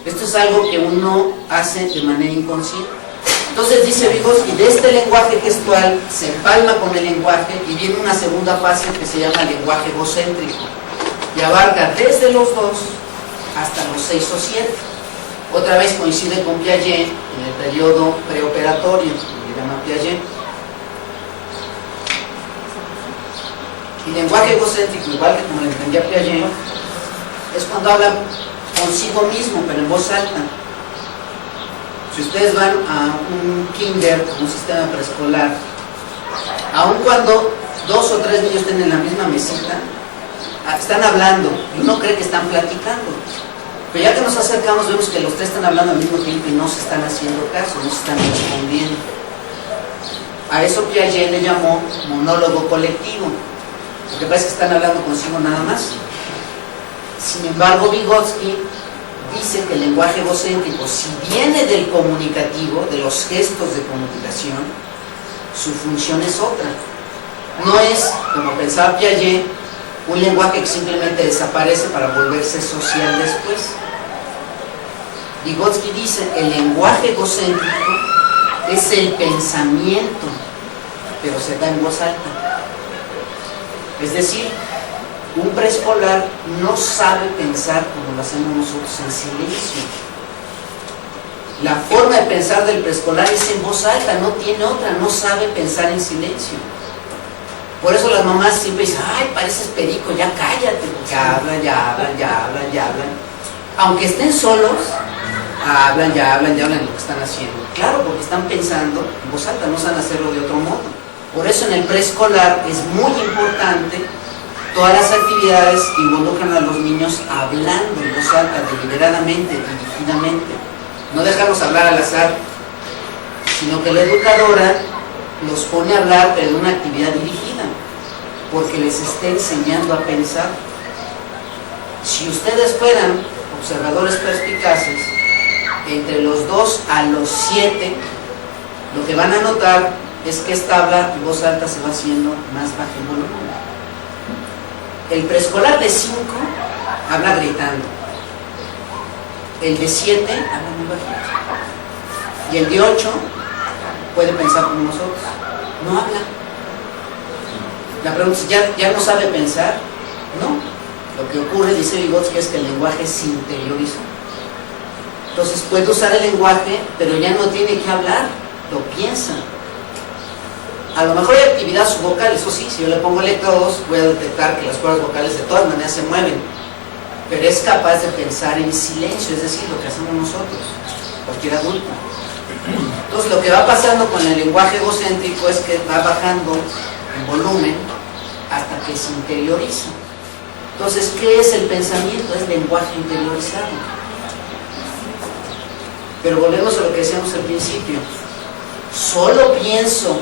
Esto es algo que uno hace de manera inconsciente. Entonces dice Vygotsky, de este lenguaje gestual se empalma con el lenguaje y viene una segunda fase que se llama lenguaje egocéntrico y abarca desde los 2 hasta los 6 o 7. Otra vez coincide con Piaget en el periodo preoperatorio, que llama Piaget. Y lenguaje egocéntrico, igual que como lo entendía Piaget, es cuando habla consigo mismo, pero en voz alta. Si ustedes van a un kinder, un sistema preescolar, aun cuando 2 o 3 niños estén en la misma mesita, están hablando y uno cree que están platicando. Pero ya que nos acercamos vemos que los 3 están hablando al mismo tiempo y no se están haciendo caso, no se están respondiendo. A eso Piaget le llamó monólogo colectivo. Lo que pasa es que están hablando consigo nada más. Sin embargo, Vygotsky dice que el lenguaje egocéntrico, si viene del comunicativo, de los gestos de comunicación, su función es otra. No es, como pensaba Piaget, un lenguaje que simplemente desaparece para volverse social después. Vygotsky dice, el lenguaje egocéntrico es el pensamiento, pero se da en voz alta. Es decir, un preescolar no sabe pensar como lo hacemos nosotros en silencio. La forma de pensar del preescolar es en voz alta, no tiene otra, no sabe pensar en silencio. Por eso las mamás siempre dicen, ay, pareces perico, ya cállate, porque hablan, ya hablan, ya hablan, ya hablan. Aunque estén solos, hablan, ya hablan, ya hablan lo que están haciendo. Claro, porque están pensando en voz alta, no saben hacerlo de otro modo. Por eso en el preescolar es muy importante todas las actividades que involucran a los niños hablando en voz alta, deliberadamente, dirigidamente. No dejarlos hablar al azar, sino que la educadora los pone a hablar, pero de una actividad dirigida, porque les está enseñando a pensar. Si ustedes fueran observadores perspicaces, entre los 2 a los 7, lo que van a notar es que esta habla en voz alta se va haciendo más baja en volumen. El preescolar de 5 habla gritando. El de 7 habla muy bajito. Y el de 8 puede pensar como nosotros. No habla. La pregunta es, ¿ya no sabe pensar? No. Lo que ocurre, dice Vygotsky, es que el lenguaje se interiorizó. Entonces puede usar el lenguaje, pero ya no tiene que hablar, lo piensa. A lo mejor hay actividad subvocal, eso sí, si yo le pongo electrodos, voy a detectar que las cuerdas vocales de todas maneras se mueven. Pero es capaz de pensar en silencio, es decir, lo que hacemos nosotros, cualquier adulto. Entonces lo que va pasando con el lenguaje egocéntrico es que va bajando en volumen hasta que se interioriza. Entonces, ¿qué es el pensamiento? Es lenguaje interiorizado. Pero volvemos a lo que decíamos al principio. Solo pienso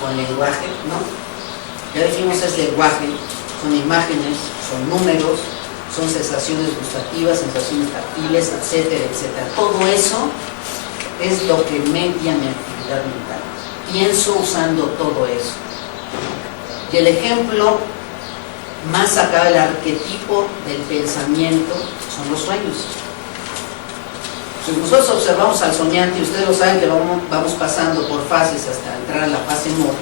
con lenguaje, ¿no? Ya dijimos, es lenguaje, son imágenes, son números, son sensaciones gustativas, sensaciones táctiles, etcétera, etcétera. Todo eso es lo que media mi actividad mental. Pienso usando todo eso. Y el ejemplo más acá, el arquetipo del pensamiento, son los sueños. Si nosotros observamos al soñante, y ustedes lo saben que vamos pasando por fases hasta entrar en la fase MOR,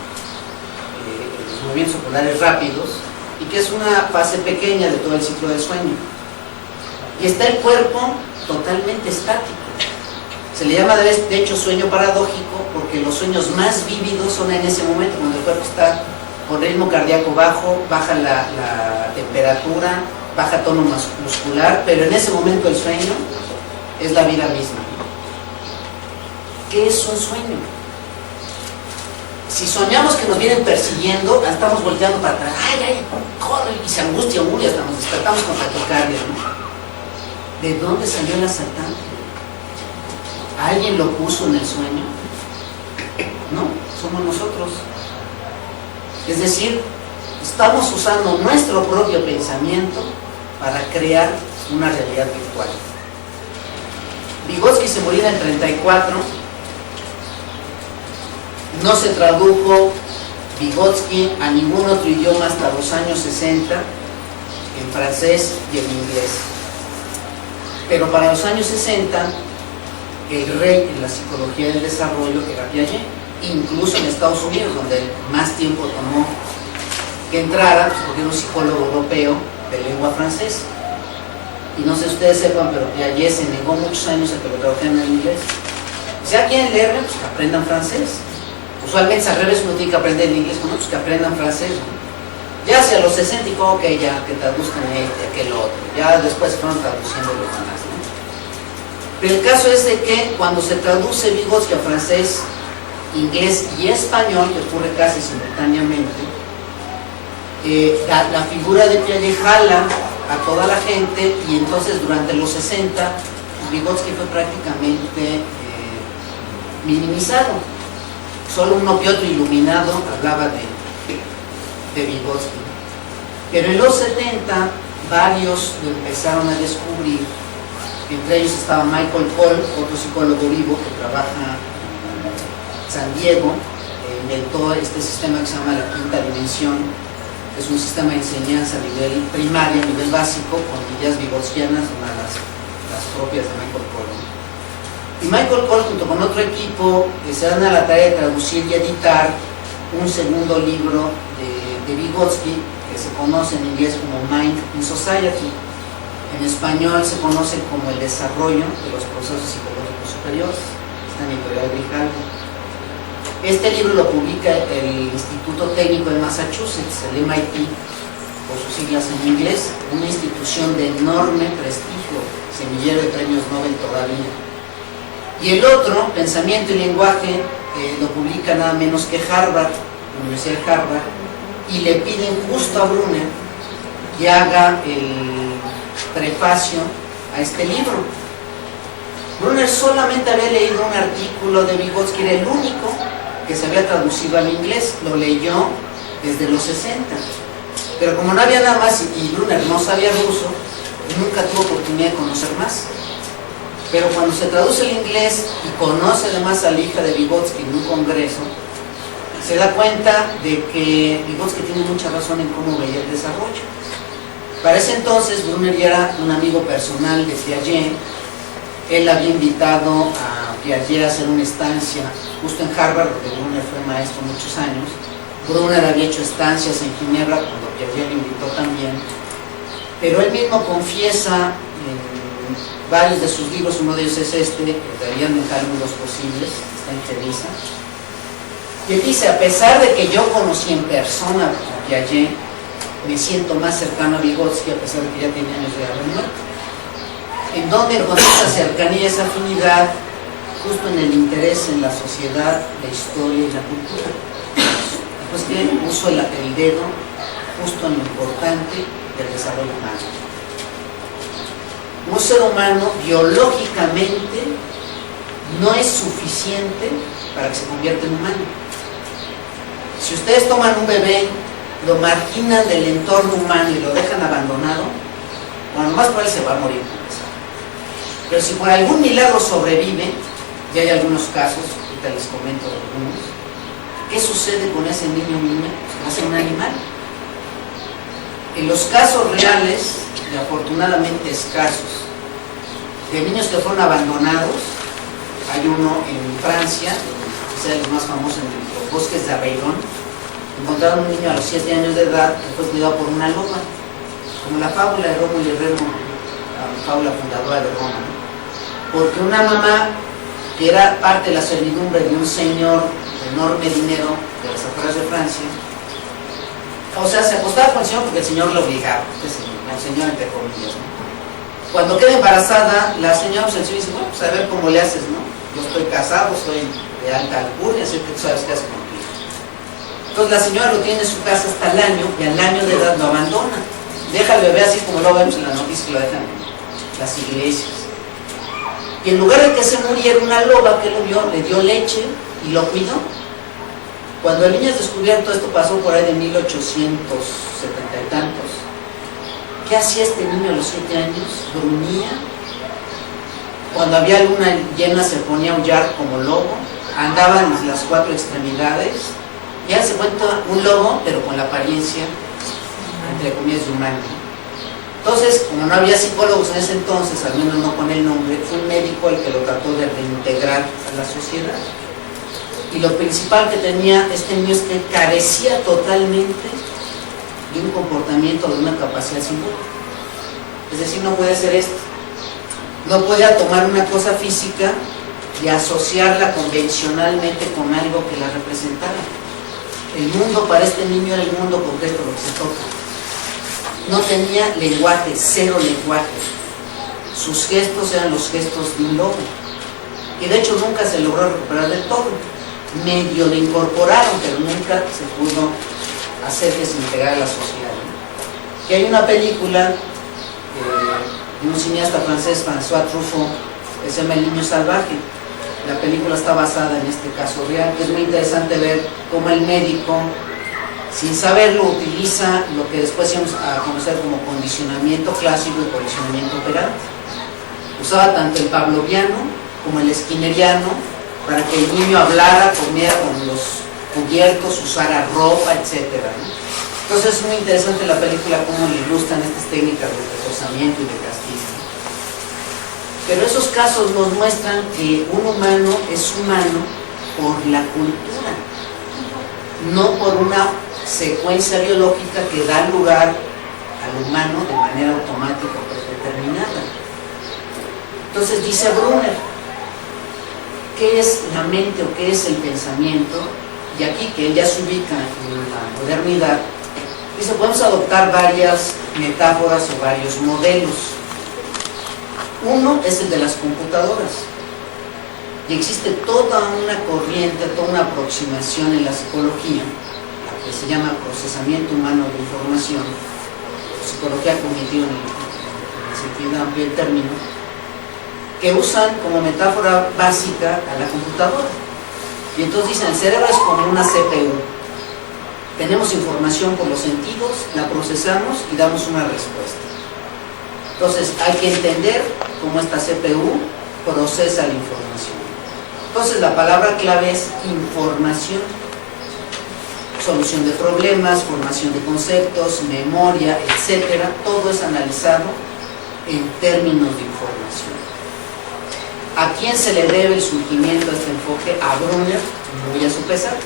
los movimientos oculares rápidos, y que es una fase pequeña de todo el ciclo del sueño. Y está el cuerpo totalmente estático. Se le llama de hecho sueño paradójico porque los sueños más vívidos son en ese momento, cuando el cuerpo está con ritmo cardíaco bajo, baja la temperatura, baja tono muscular, pero en ese momento el sueño es la vida misma. ¿Qué es un sueño? Si soñamos que nos vienen persiguiendo, estamos volteando para atrás, ¡ay, corre! Y se angustia uno y hasta nos despertamos con taquicardia, ¿no? ¿De dónde salió el asaltante? ¿Alguien lo puso en el sueño? No, somos nosotros. Es decir, estamos usando nuestro propio pensamiento para crear una realidad virtual. Vygotsky se murió en el 34, no se tradujo Vygotsky a ningún otro idioma hasta los años 60, en francés y en inglés. Pero para los años 60, el rey en la psicología del desarrollo era Piaget, incluso en Estados Unidos, donde más tiempo tomó que entrara, porque era un psicólogo europeo de lengua francesa. Y no sé si ustedes sepan, pero Piaget se negó muchos años a que lo tradujeran en inglés. Si ya quieren leerme, pues que aprendan francés. Usualmente es al revés, uno tiene que aprender el inglés, con otros que aprendan francés, ¿no? Ya hacia los 60 y como, ok, ya que traduzcan aquel otro. Ya después fueron traduciendo los demás, ¿no? Pero el caso es de que cuando se traduce Vygotsky a francés, inglés y español, que ocurre casi simultáneamente, la figura de Piaget jala a toda la gente y entonces durante los 60 Vygotsky fue prácticamente minimizado. Solo uno que otro iluminado hablaba de Vygotsky. Pero en los 70 varios lo empezaron a descubrir. Entre ellos estaba Michael Cole, otro psicólogo vivo que trabaja en San Diego, inventó este sistema que se llama la quinta dimensión, que es un sistema de enseñanza a nivel primario, a nivel básico, con ideas vygotskianas, una de las propias de Michael Cole. Y Michael Cole, junto con otro equipo, se dan a la tarea de traducir y editar un segundo libro de Vygotsky, que se conoce en inglés como Mind in Society. En español se conoce como El desarrollo de los procesos psicológicos superiores. Está en editorial Grijalvo. Este libro lo publica el Instituto Técnico de Massachusetts, el MIT, por sus siglas en inglés, una institución de enorme prestigio, semillero de premios Nobel todavía. Y el otro, Pensamiento y Lenguaje, lo publica nada menos que Harvard, la Universidad de Harvard, y le piden justo a Brunner que haga el prefacio a este libro. Brunner solamente había leído un artículo de Vygotsky, era el único que se había traducido al inglés, lo leyó desde los 60, pero como no había nada más y Brunner no sabía ruso, nunca tuvo oportunidad de conocer más. Pero cuando se traduce el inglés y conoce además a la hija de Vygotsky en un congreso, se da cuenta de que Vygotsky tiene mucha razón en cómo veía el desarrollo. Para ese entonces, Brunner ya era un amigo personal de Piaget. Él había invitado a Piaget a hacer una estancia justo en Harvard, donde Brunner fue maestro muchos años. Brunner había hecho estancias en Ginebra, cuando Piaget lo invitó también. Pero él mismo confiesa en varios de sus libros, uno de ellos es este, Realidad Mental Mundos Posibles, está en Geniza. Y él dice, a pesar de que yo conocí en persona a Piaget, me siento más cercano a Vygotsky, a pesar de que ya tiene años de haber muerto. ¿En dónde encontré esa cercanía, esa afinidad? Justo en el interés en la sociedad, la historia y la cultura. Pues que uso el dedo justo en lo importante del desarrollo humano. Un ser humano biológicamente no es suficiente para que se convierta en humano. Si ustedes toman un bebé, lo marginan del entorno humano y lo dejan abandonado, bueno, más por él se va a morir. Pero si por algún milagro sobrevive, ya hay algunos casos, ahorita les comento algunos, ¿qué sucede con ese niño o niña? Se hace un animal. En los casos reales, y afortunadamente escasos, de niños que fueron abandonados, hay uno en Francia, quizá el más famoso en los bosques de Aveyron. Encontraron un niño a los 7 años de edad que fue cuidado por una loba, como la fábula de Rómulo y Remo, la fábula fundadora de Roma, ¿no? Porque una mamá que era parte de la servidumbre de un señor de enorme dinero de las afueras de Francia, o sea, se acostaba con el señor porque el señor lo obligaba, el señor entre comillas, ¿no? Cuando queda embarazada, la señora pues, el señor dice, bueno, pues a ver cómo le haces, ¿no? Yo estoy casado, soy de alta alcurnia, así que tú sabes qué haces contigo. Entonces la señora lo tiene en su casa hasta el año, y al año de edad lo abandona. Deja al bebé así como lo vemos en la noticia que lo dejan en las iglesias. Y en lugar de que se muriera una loba que lo vio, le dio leche y lo cuidó. Cuando el niño es descubierto, esto pasó por ahí de 1870 y tantos. ¿Qué hacía este niño a los 7 años? Gruñía. Cuando había luna llena se ponía a aullar como lobo. Andaba en las 4 extremidades. Ya se cuenta un lobo, pero con la apariencia, entre comillas, de humano. Entonces, como no había psicólogos en ese entonces, al menos no con el nombre, fue un médico el que lo trató de reintegrar a la sociedad. Y lo principal que tenía este niño es que carecía totalmente de un comportamiento, de una capacidad simbólica. Es decir, no puede hacer esto. No podía tomar una cosa física y asociarla convencionalmente con algo que la representara. El mundo para este niño era el mundo concreto, lo que se toca. No tenía lenguaje, 0 lenguaje. Sus gestos eran los gestos de un lobo. Y de hecho nunca se logró recuperar del todo. Medio le incorporaron, pero nunca se pudo hacer que se integrara a la sociedad. Y hay una película de un cineasta francés, François Truffaut, que se llama El niño salvaje. La película está basada en este caso real. Es muy interesante ver cómo el médico, sin saberlo, utiliza lo que después íbamos a conocer como condicionamiento clásico y condicionamiento operante. Usaba tanto el pavloviano como el skinneriano para que el niño hablara, comiera con los cubiertos, usara ropa, etc., ¿no? Entonces es muy interesante la película cómo le ilustran estas técnicas de reforzamiento y de castigo. Pero esos casos nos muestran que un humano es humano por la cultura, no por una secuencia biológica que da lugar al humano de manera automática o predeterminada. Entonces dice Brunner, ¿qué es la mente o qué es el pensamiento? Y aquí que él ya se ubica en la modernidad, dice, podemos adoptar varias metáforas o varios modelos. Uno es el de las computadoras. Y existe toda una corriente, toda una aproximación en la psicología, la que se llama procesamiento humano de información, psicología cognitiva en el sentido amplio del término, que usan como metáfora básica a la computadora. Y entonces dicen, el cerebro es como una CPU. Tenemos información por los sentidos, la procesamos y damos una respuesta. Entonces hay que entender cómo esta CPU procesa la información. Entonces la palabra clave es información. solución de problemas, formación de conceptos, memoria, etcétera. Todo es analizado en términos de información. ¿A quién se le debe el surgimiento de este enfoque? A Brunner, muy a su pesar.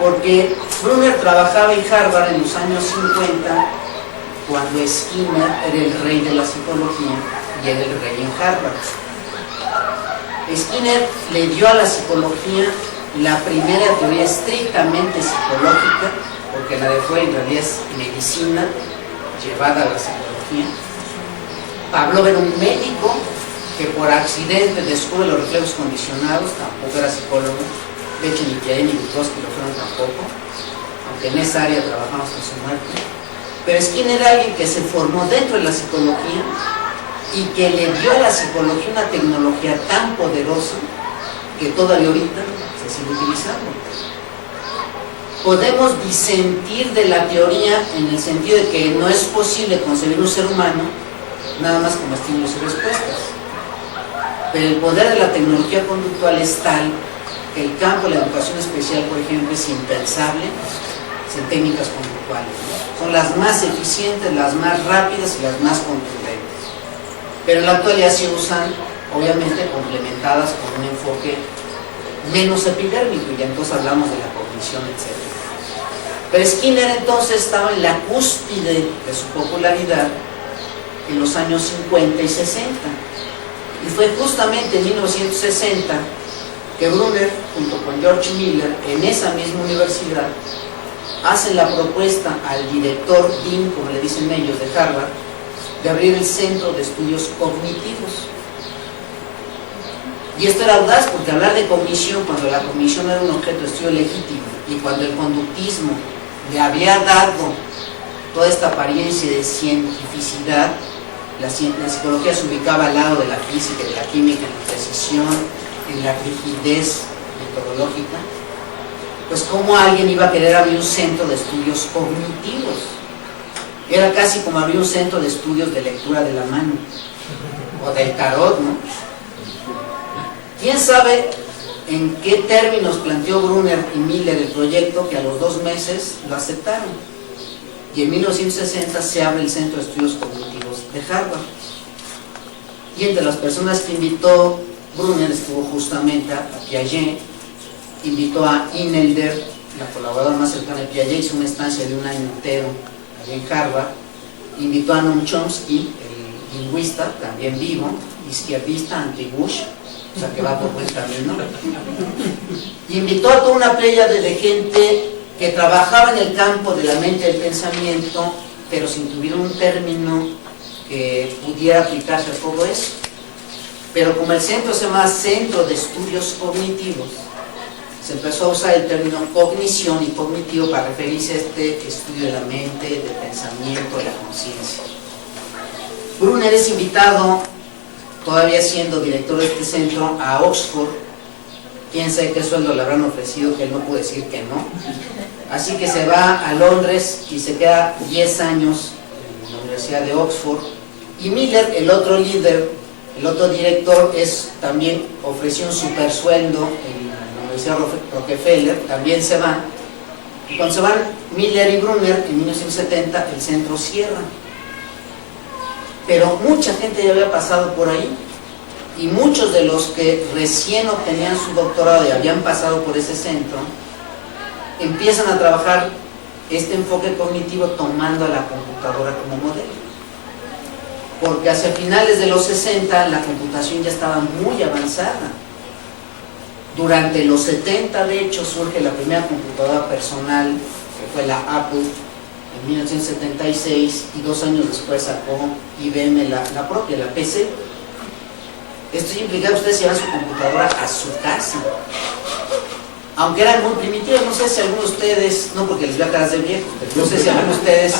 Porque Brunner trabajaba en Harvard en los años 50, cuando Skinner era el rey de la psicología y era el rey en Harvard. Skinner le dio a la psicología la primera teoría estrictamente psicológica, porque la de Freud en realidad es medicina llevada a la psicología. Pavlov era un médico que por accidente descubre los reflejos condicionados, tampoco era psicólogo. De hecho, ni Piaget ni Vygotsky lo fueron tampoco, aunque en esa área trabajamos con su muerte. Pero Skinner era alguien que se formó dentro de la psicología y que le dio a la psicología una tecnología tan poderosa que todavía ahorita se sigue utilizando. Podemos disentir de la teoría en el sentido de que no es posible concebir un ser humano nada más como estímulos y respuestas. Pero el poder de la tecnología conductual es tal que el campo de la educación especial, por ejemplo, es impensable sin técnicas conductuales, ¿no? Son las más eficientes, las más rápidas y las más contundentes. Pero en la actualidad se usan, obviamente, complementadas con un enfoque menos epidérmico, y ya entonces hablamos de la cognición, etc. Pero Skinner entonces estaba en la cúspide de su popularidad en los años 50 y 60. Y fue justamente en 1960 que Brunner, junto con George Miller, en esa misma universidad, hacen la propuesta al director Dean, como le dicen ellos, de Harvard, de abrir el Centro de Estudios Cognitivos. Y esto era audaz, porque hablar de cognición, cuando la cognición era un objeto de estudio legítimo, y cuando el conductismo le había dado toda esta apariencia de cientificidad, la psicología se ubicaba al lado de la física y de la química, en la precisión, en la rigidez metodológica. Pues cómo alguien iba a querer abrir un centro de estudios cognitivos. Era casi como abrir un centro de estudios de lectura de la mano o del tarot, ¿no? ¿Quién sabe en qué términos planteó Brunner y Miller el proyecto, que a los 2 meses lo aceptaron? Y en 1960 se abre el Centro de Estudios Cognitivos de Harvard. Y entre las personas que invitó Brunner estuvo justamente a Piaget, invitó a Inelder, la colaboradora más cercana de Piaget, hizo una estancia de 1 año entero allí en Harvard, invitó a Noam Chomsky, el lingüista, también vivo, izquierdista, anti-Bush, o sea que va por buen camino, y invitó a toda una playa de gente que trabajaba en el campo de la mente y del pensamiento, pero sin tuviera un término que pudiera aplicarse a todo eso. Pero como el centro se llama Centro de Estudios Cognitivos, se empezó a usar el término cognición y cognitivo para referirse a este estudio de la mente, del pensamiento, de la conciencia. Brunner es invitado, todavía siendo director de este centro, a Oxford. Quién sabe qué sueldo le habrán ofrecido, que él no pudo decir que no. Así que se va a Londres y se queda 10 años en la Universidad de Oxford. Y Miller, el otro líder, el otro director, también ofreció un super sueldo en la Universidad Rockefeller, también se van. Y cuando se van Miller y Brunner, en 1970, el centro cierra. Pero mucha gente ya había pasado por ahí, y muchos de los que recién obtenían su doctorado y habían pasado por ese centro, empiezan a trabajar este enfoque cognitivo tomando a la computadora como modelo. Porque hacia finales de los 60 la computación ya estaba muy avanzada. Durante los 70, de hecho, surge la primera computadora personal, que fue la Apple, en 1976, y 2 años después sacó IBM la propia, la PC. Esto implica que ustedes llevan su computadora a su casa. Aunque eran muy primitivas, no sé si algunos de ustedes, no porque les vea caras de viejos, pero no sé si algunos de ustedes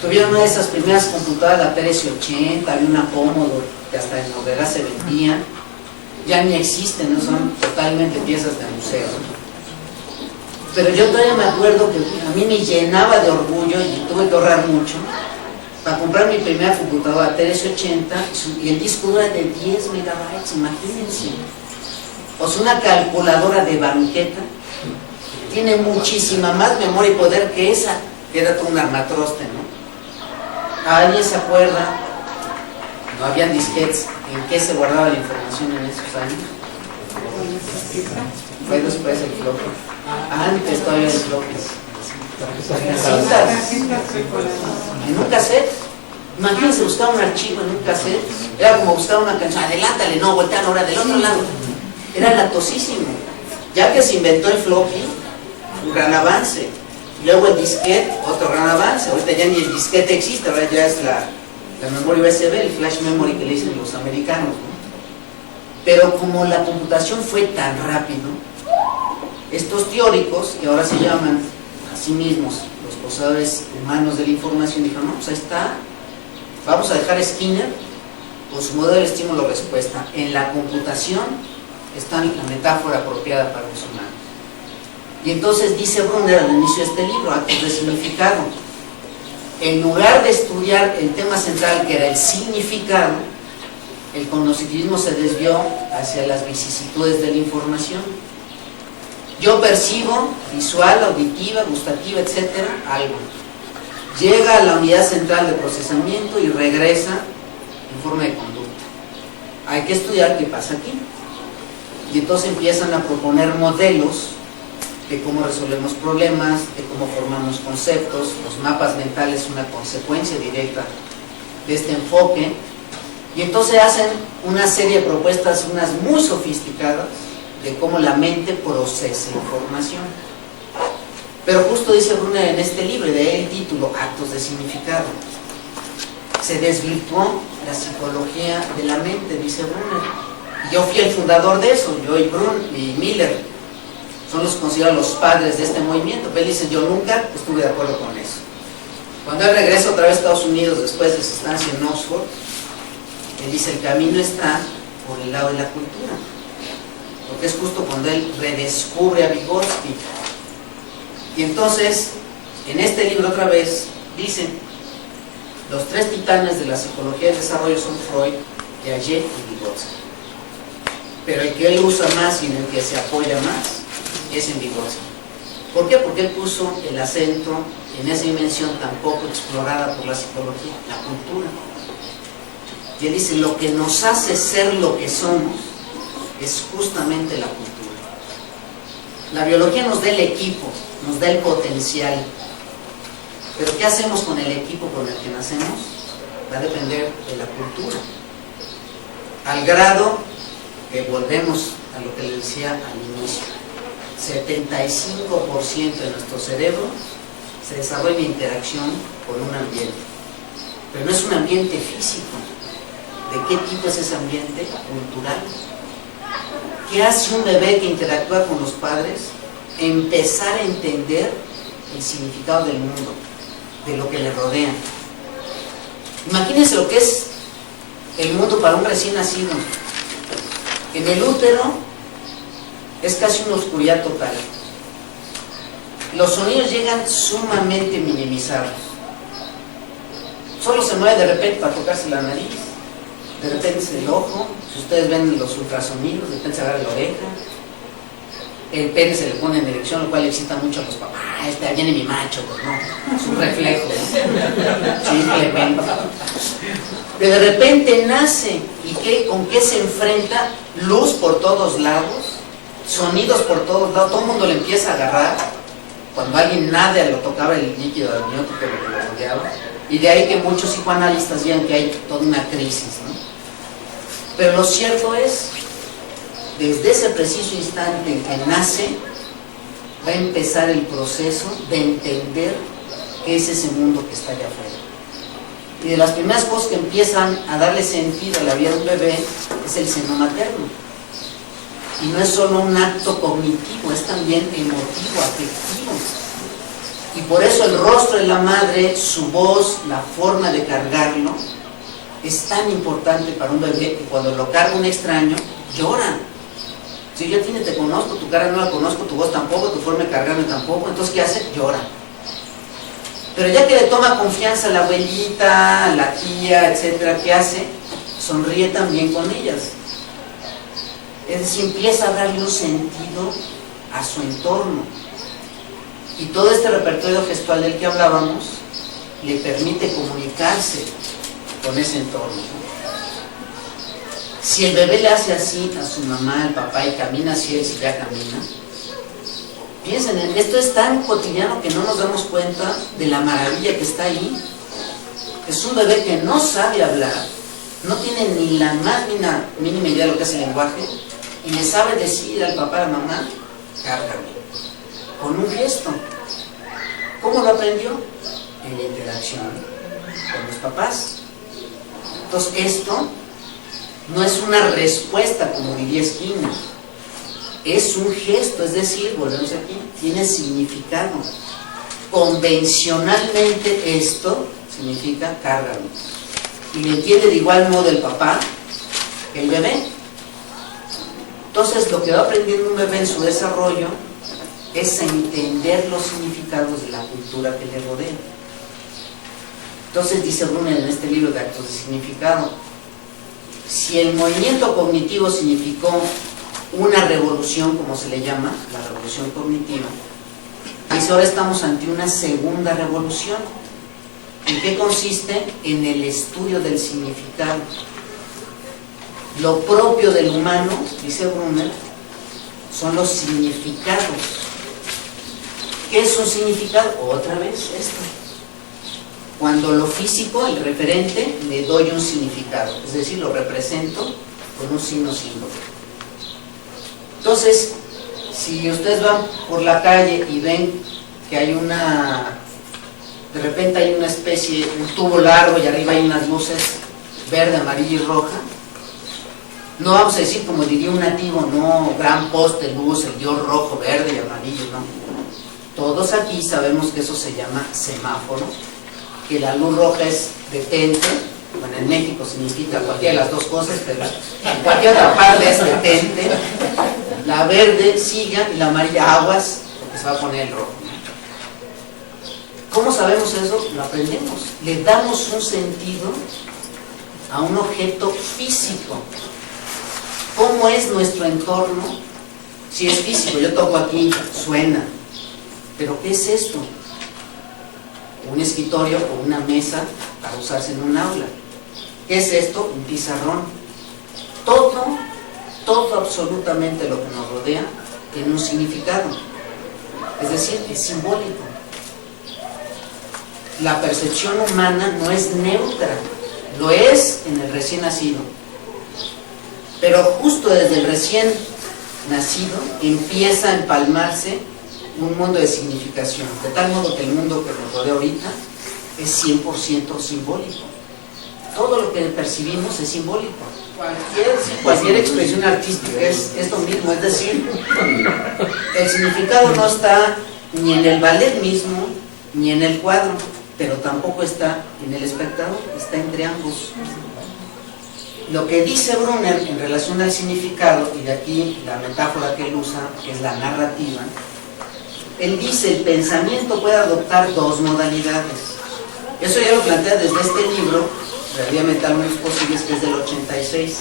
tuvieron una de esas primeras computadoras, la TRS-80, había una Commodore que hasta en Noguera se vendía. Ya ni existen, ¿no? Son totalmente piezas de museo. Pero yo todavía me acuerdo que a mí me llenaba de orgullo, y tuve que ahorrar mucho para comprar mi primera computadora TRS-80, y el disco duro era de 10 megabytes, imagínense. O sea, una calculadora de banqueta. tiene muchísima más memoria y poder que esa, que era todo un armatroste, ¿no? ¿Alguien se acuerda? No habían disquetes. ¿En qué se guardaba la información en esos años? Fue después el floppy. Antes todavía el floppy. En un cassette. Imagínense buscar un archivo en un cassette. Era como buscar una canción. Adelántale, no, voltean ahora del otro lado. Era latosísimo. Ya que se inventó el floppy, un gran avance. Luego el disquete, otro gran avance. Ahorita ya ni el disquete existe, ahora ya es la memoria USB, el flash memory que le dicen los americanos, ¿no? Pero como la computación fue tan rápido, estos teóricos, que ahora se llaman a sí mismos los poseedores humanos de la información, dijeron, no, pues ahí está, vamos a dejar a Skinner con su modelo de estímulo-respuesta. En la computación está la metáfora apropiada para los humanos. Y entonces dice Brunner al inicio de este libro, Actos de Significado, en lugar de estudiar el tema central que era el significado, el cognitivismo se desvió hacia las vicisitudes de la información. Yo percibo, visual, auditiva, gustativa, etcétera, algo. Llega a la unidad central de procesamiento y regresa en forma de conducta. Hay que estudiar qué pasa aquí. Y entonces empiezan a proponer modelos de cómo resolvemos problemas, de cómo formamos conceptos. Los mapas mentales son una consecuencia directa de este enfoque. Y entonces hacen una serie de propuestas, unas muy sofisticadas, de cómo la mente procesa información. Pero justo dice Brunner en este libro, y de ahí el título, Actos de Significado, se desvirtuó la psicología de la mente, dice Brunner. Y yo fui el fundador de eso, yo y Miller son los considerados los padres de este movimiento. Pero él dice, yo nunca estuve de acuerdo con eso. Cuando él regresa otra vez a Estados Unidos después de su estancia en Oxford, él dice, el camino está por el lado de la cultura. Porque es justo cuando él redescubre a Vygotsky. Y entonces, en este libro otra vez, dice, los tres titanes de la psicología del desarrollo son Freud, Piaget y Vygotsky. Pero el que él usa más y en el que se apoya más es en Vygotsky. ¿Por qué? Porque él puso el acento en esa dimensión tan poco explorada por la psicología, la cultura. Y él dice, lo que nos hace ser lo que somos es justamente la cultura. La biología nos da el equipo, nos da el potencial. Pero ¿qué hacemos con el equipo con el que nacemos? Va a depender de la cultura. Al grado que volvemos a lo que le decía al inicio. 75% de nuestro cerebro se desarrolla en interacción con un ambiente. Pero no es un ambiente físico. ¿De qué tipo es ese ambiente? Cultural. ¿Qué hace un bebé que interactúa con los padres? Empezar a entender el significado del mundo, de lo que le rodea. Imagínense lo que es el mundo para un recién nacido. En el útero es casi una oscuridad total. Los sonidos llegan sumamente minimizados. Solo se mueve de repente para tocarse la nariz, de repente es el ojo, si ustedes ven los ultrasonidos, de repente se agarra la oreja, el pene se le pone en erección, lo cual excita mucho a los papás. Viene mi macho, pues no, es un reflejo, ¿no? Simplemente. Pero de repente nace, ¿y con qué se enfrenta? Luz por todos lados, sonidos por todos lados, todo el mundo le empieza a agarrar. Cuando alguien nada lo tocaba el líquido amniótico, lo que lo rodeaba. Y de ahí que muchos psicoanalistas vean que hay toda una crisis, ¿no? Pero lo cierto es, desde ese preciso instante en que nace, va a empezar el proceso de entender qué es ese mundo que está allá afuera. Y de las primeras cosas que empiezan a darle sentido a la vida de un bebé es el seno materno. Y no es solo un acto cognitivo, es también emotivo, afectivo. Y por eso el rostro de la madre, su voz, la forma de cargarlo, es tan importante para un bebé que cuando lo carga un extraño, llora. Si yo a ti no te conozco, tu cara no la conozco, tu voz tampoco, tu forma de cargarme tampoco, entonces ¿qué hace? Llora. Pero ya que le toma confianza a la abuelita, a la tía, etcétera, ¿qué hace? Sonríe también con ellas. Es decir, empieza a darle un sentido a su entorno. Y todo este repertorio gestual del que hablábamos le permite comunicarse con ese entorno, ¿no? Si el bebé le hace así a su mamá, al papá, y camina hacia él si ya camina, piensen, esto es tan cotidiano que no nos damos cuenta de la maravilla que está ahí. Es un bebé que no sabe hablar, no tiene ni la más mínima idea de lo que es el lenguaje, y le sabe decir al papá, a la mamá, cárgame, con un gesto. ¿Cómo lo aprendió? En la interacción con los papás. Entonces esto no es una respuesta como diría Skinner, es un gesto, es decir, volvemos aquí, tiene significado. Convencionalmente esto significa cárgame, y le entiende de igual modo el papá que el bebé. Entonces lo que va aprendiendo un bebé en su desarrollo es entender los significados de la cultura que le rodea. Entonces dice Brunner en este libro de Actos de Significado, si el movimiento cognitivo significó una revolución, como se le llama, la revolución cognitiva, dice ahora estamos ante una segunda revolución. ¿En qué consiste? En el estudio del significado. Lo propio del humano, dice Brunner, son los significados. ¿Qué es un significado? Otra vez esto. Cuando lo físico, el referente, le doy un significado, es decir, lo represento con un signo símbolo. Entonces, si ustedes van por la calle y ven que hay de repente hay una especie, un tubo largo y arriba hay unas luces verde, amarilla y roja, no vamos a decir como diría un nativo, no, gran poste, luz, el dios rojo, verde y amarillo, no. Todos aquí sabemos que eso se llama semáforo, que la luz roja es detente, bueno, en México significa cualquiera de las dos cosas, pero en cualquier otra parte es detente, la verde siga y la amarilla aguas, porque se va a poner el rojo. ¿Cómo sabemos eso? Lo aprendemos, le damos un sentido a un objeto físico. ¿Cómo es nuestro entorno? Si es físico, yo toco aquí, suena, pero ¿qué es esto? Un escritorio o una mesa para usarse en un aula. ¿Qué es esto? Un pizarrón. Todo absolutamente lo que nos rodea tiene un significado, es decir, es simbólico. La percepción humana no es neutra, lo es en el recién nacido, pero justo desde el recién nacido empieza a empalmarse un mundo de significación, de tal modo que el mundo que nos rodea ahorita es 100% simbólico. Todo lo que percibimos es simbólico. Cualquier expresión artística es lo mismo, es decir, el significado no está ni en el ballet mismo, ni en el cuadro, pero tampoco está en el espectador, está entre ambos. Lo que dice Brunner en relación al significado, y de aquí la metáfora que él usa, que es la narrativa, él dice, el pensamiento puede adoptar dos modalidades. Eso ya lo plantea desde este libro, Realidad Mental Mundos Posibles, que es del 86.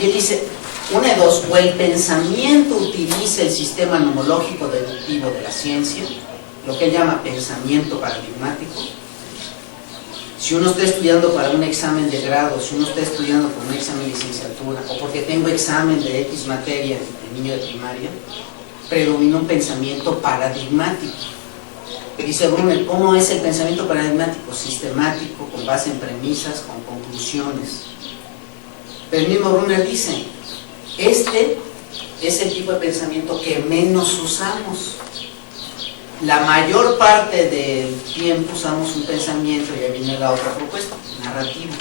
Y él dice, una de dos, o el pensamiento utiliza el sistema nomológico deductivo de la ciencia, lo que él llama pensamiento paradigmático. Si uno está estudiando para un examen de grado, si uno está estudiando para un examen de licenciatura, o porque tengo examen de X materia de niño de primaria, predomina un pensamiento paradigmático. Dice Brunner, ¿cómo es el pensamiento paradigmático? Sistemático, con base en premisas, con conclusiones. Pero el mismo Brunner dice, este es el tipo de pensamiento que menos usamos. La mayor parte del tiempo usamos un pensamiento, y ahí viene la otra propuesta, narrativo.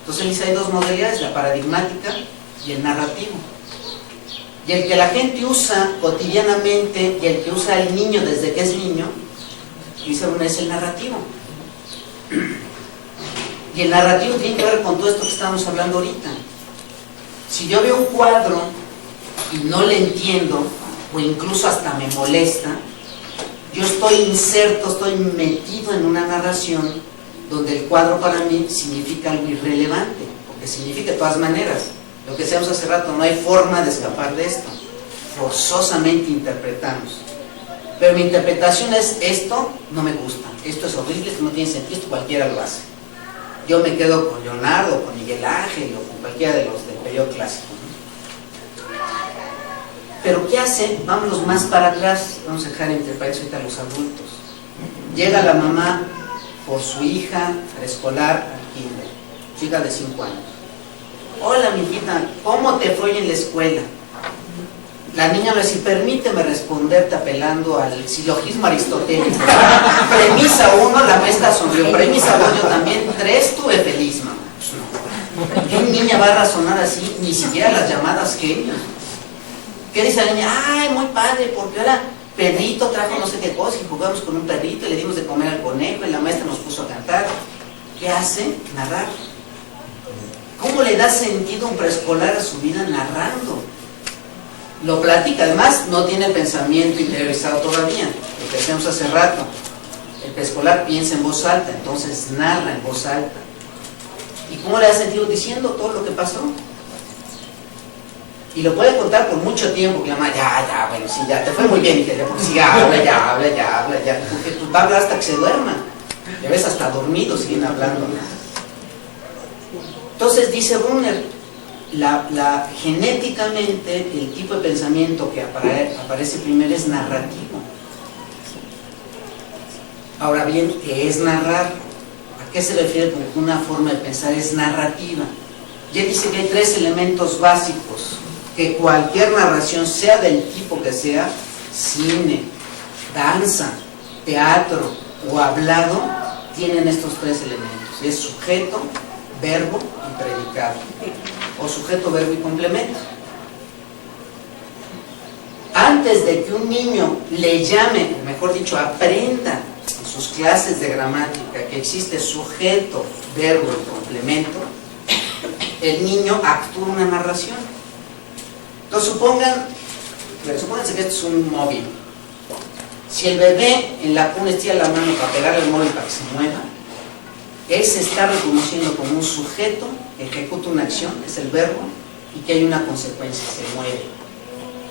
Entonces dice, hay dos modalidades, la paradigmática y el narrativo. Y el que la gente usa cotidianamente y el que usa el niño desde que es niño, dice uno, es el narrativo. Y el narrativo tiene que ver con todo esto que estamos hablando ahorita. Si yo veo un cuadro y no le entiendo, o incluso hasta me molesta, yo estoy inserto, estoy metido en una narración donde el cuadro para mí significa algo irrelevante, porque significa de todas maneras. Lo que decíamos hace rato, no hay forma de escapar de esto. Forzosamente interpretamos. Pero mi interpretación es: esto no me gusta, esto es horrible, esto no tiene sentido, esto cualquiera lo hace. Yo me quedo con Leonardo, con Miguel Ángel o con cualquiera de los del periodo clásico, ¿no? Pero ¿qué hace? Vámonos más para atrás, vamos a dejar entre paréntesis ahorita los adultos. Llega la mamá por su hija preescolar al kinder, su hija de 5 años. Hola, mijita, ¿cómo te fue en la escuela? La niña le dice: permíteme responderte apelando al silogismo aristotélico. Premisa 1, la maestra sonrió. Premisa 2, yo también. 3, tuve feliz, mamá. Pues no. ¿Qué niña va a razonar así? Ni siquiera las llamadas genios. ¿Qué dice la niña? Ay, muy padre, porque ahora Pedrito trajo no sé qué cosa y jugamos con un perrito y le dimos de comer al conejo y la maestra nos puso a cantar. ¿Qué hace? Narrar. ¿Cómo le da sentido un preescolar a su vida narrando? Lo platica, además no tiene el pensamiento interiorizado todavía, lo que decíamos hace rato. El preescolar piensa en voz alta, entonces narra en voz alta. ¿Y cómo le da sentido? Diciendo todo lo que pasó. Y lo puede contar por mucho tiempo, que la mamá, ya, bueno, sí, ya, te fue muy bien, hija, porque sí, habla, porque pues, va a hablar hasta que se duerma. Ya ves, hasta dormido siguen hablando. Entonces dice Brunner, genéticamente el tipo de pensamiento que aparece primero es narrativo. Ahora bien, ¿qué es narrar? ¿A qué se refiere con que una forma de pensar es narrativa? Ya dice que hay 3 elementos básicos, que cualquier narración, sea del tipo que sea, cine, danza, teatro o hablado, tienen estos 3 elementos. Es sujeto, verbo y predicado. O sujeto, verbo y complemento. Antes de que un niño le llame, o mejor dicho, aprenda en sus clases de gramática que existe sujeto, verbo y complemento, el niño actúa una narración. Entonces supónganse que esto es un móvil. Si el bebé en la cuna estira la mano para pegarle el móvil para que se mueva, él se está reconociendo como un sujeto que ejecuta una acción, es el verbo, y que hay una consecuencia, se mueve.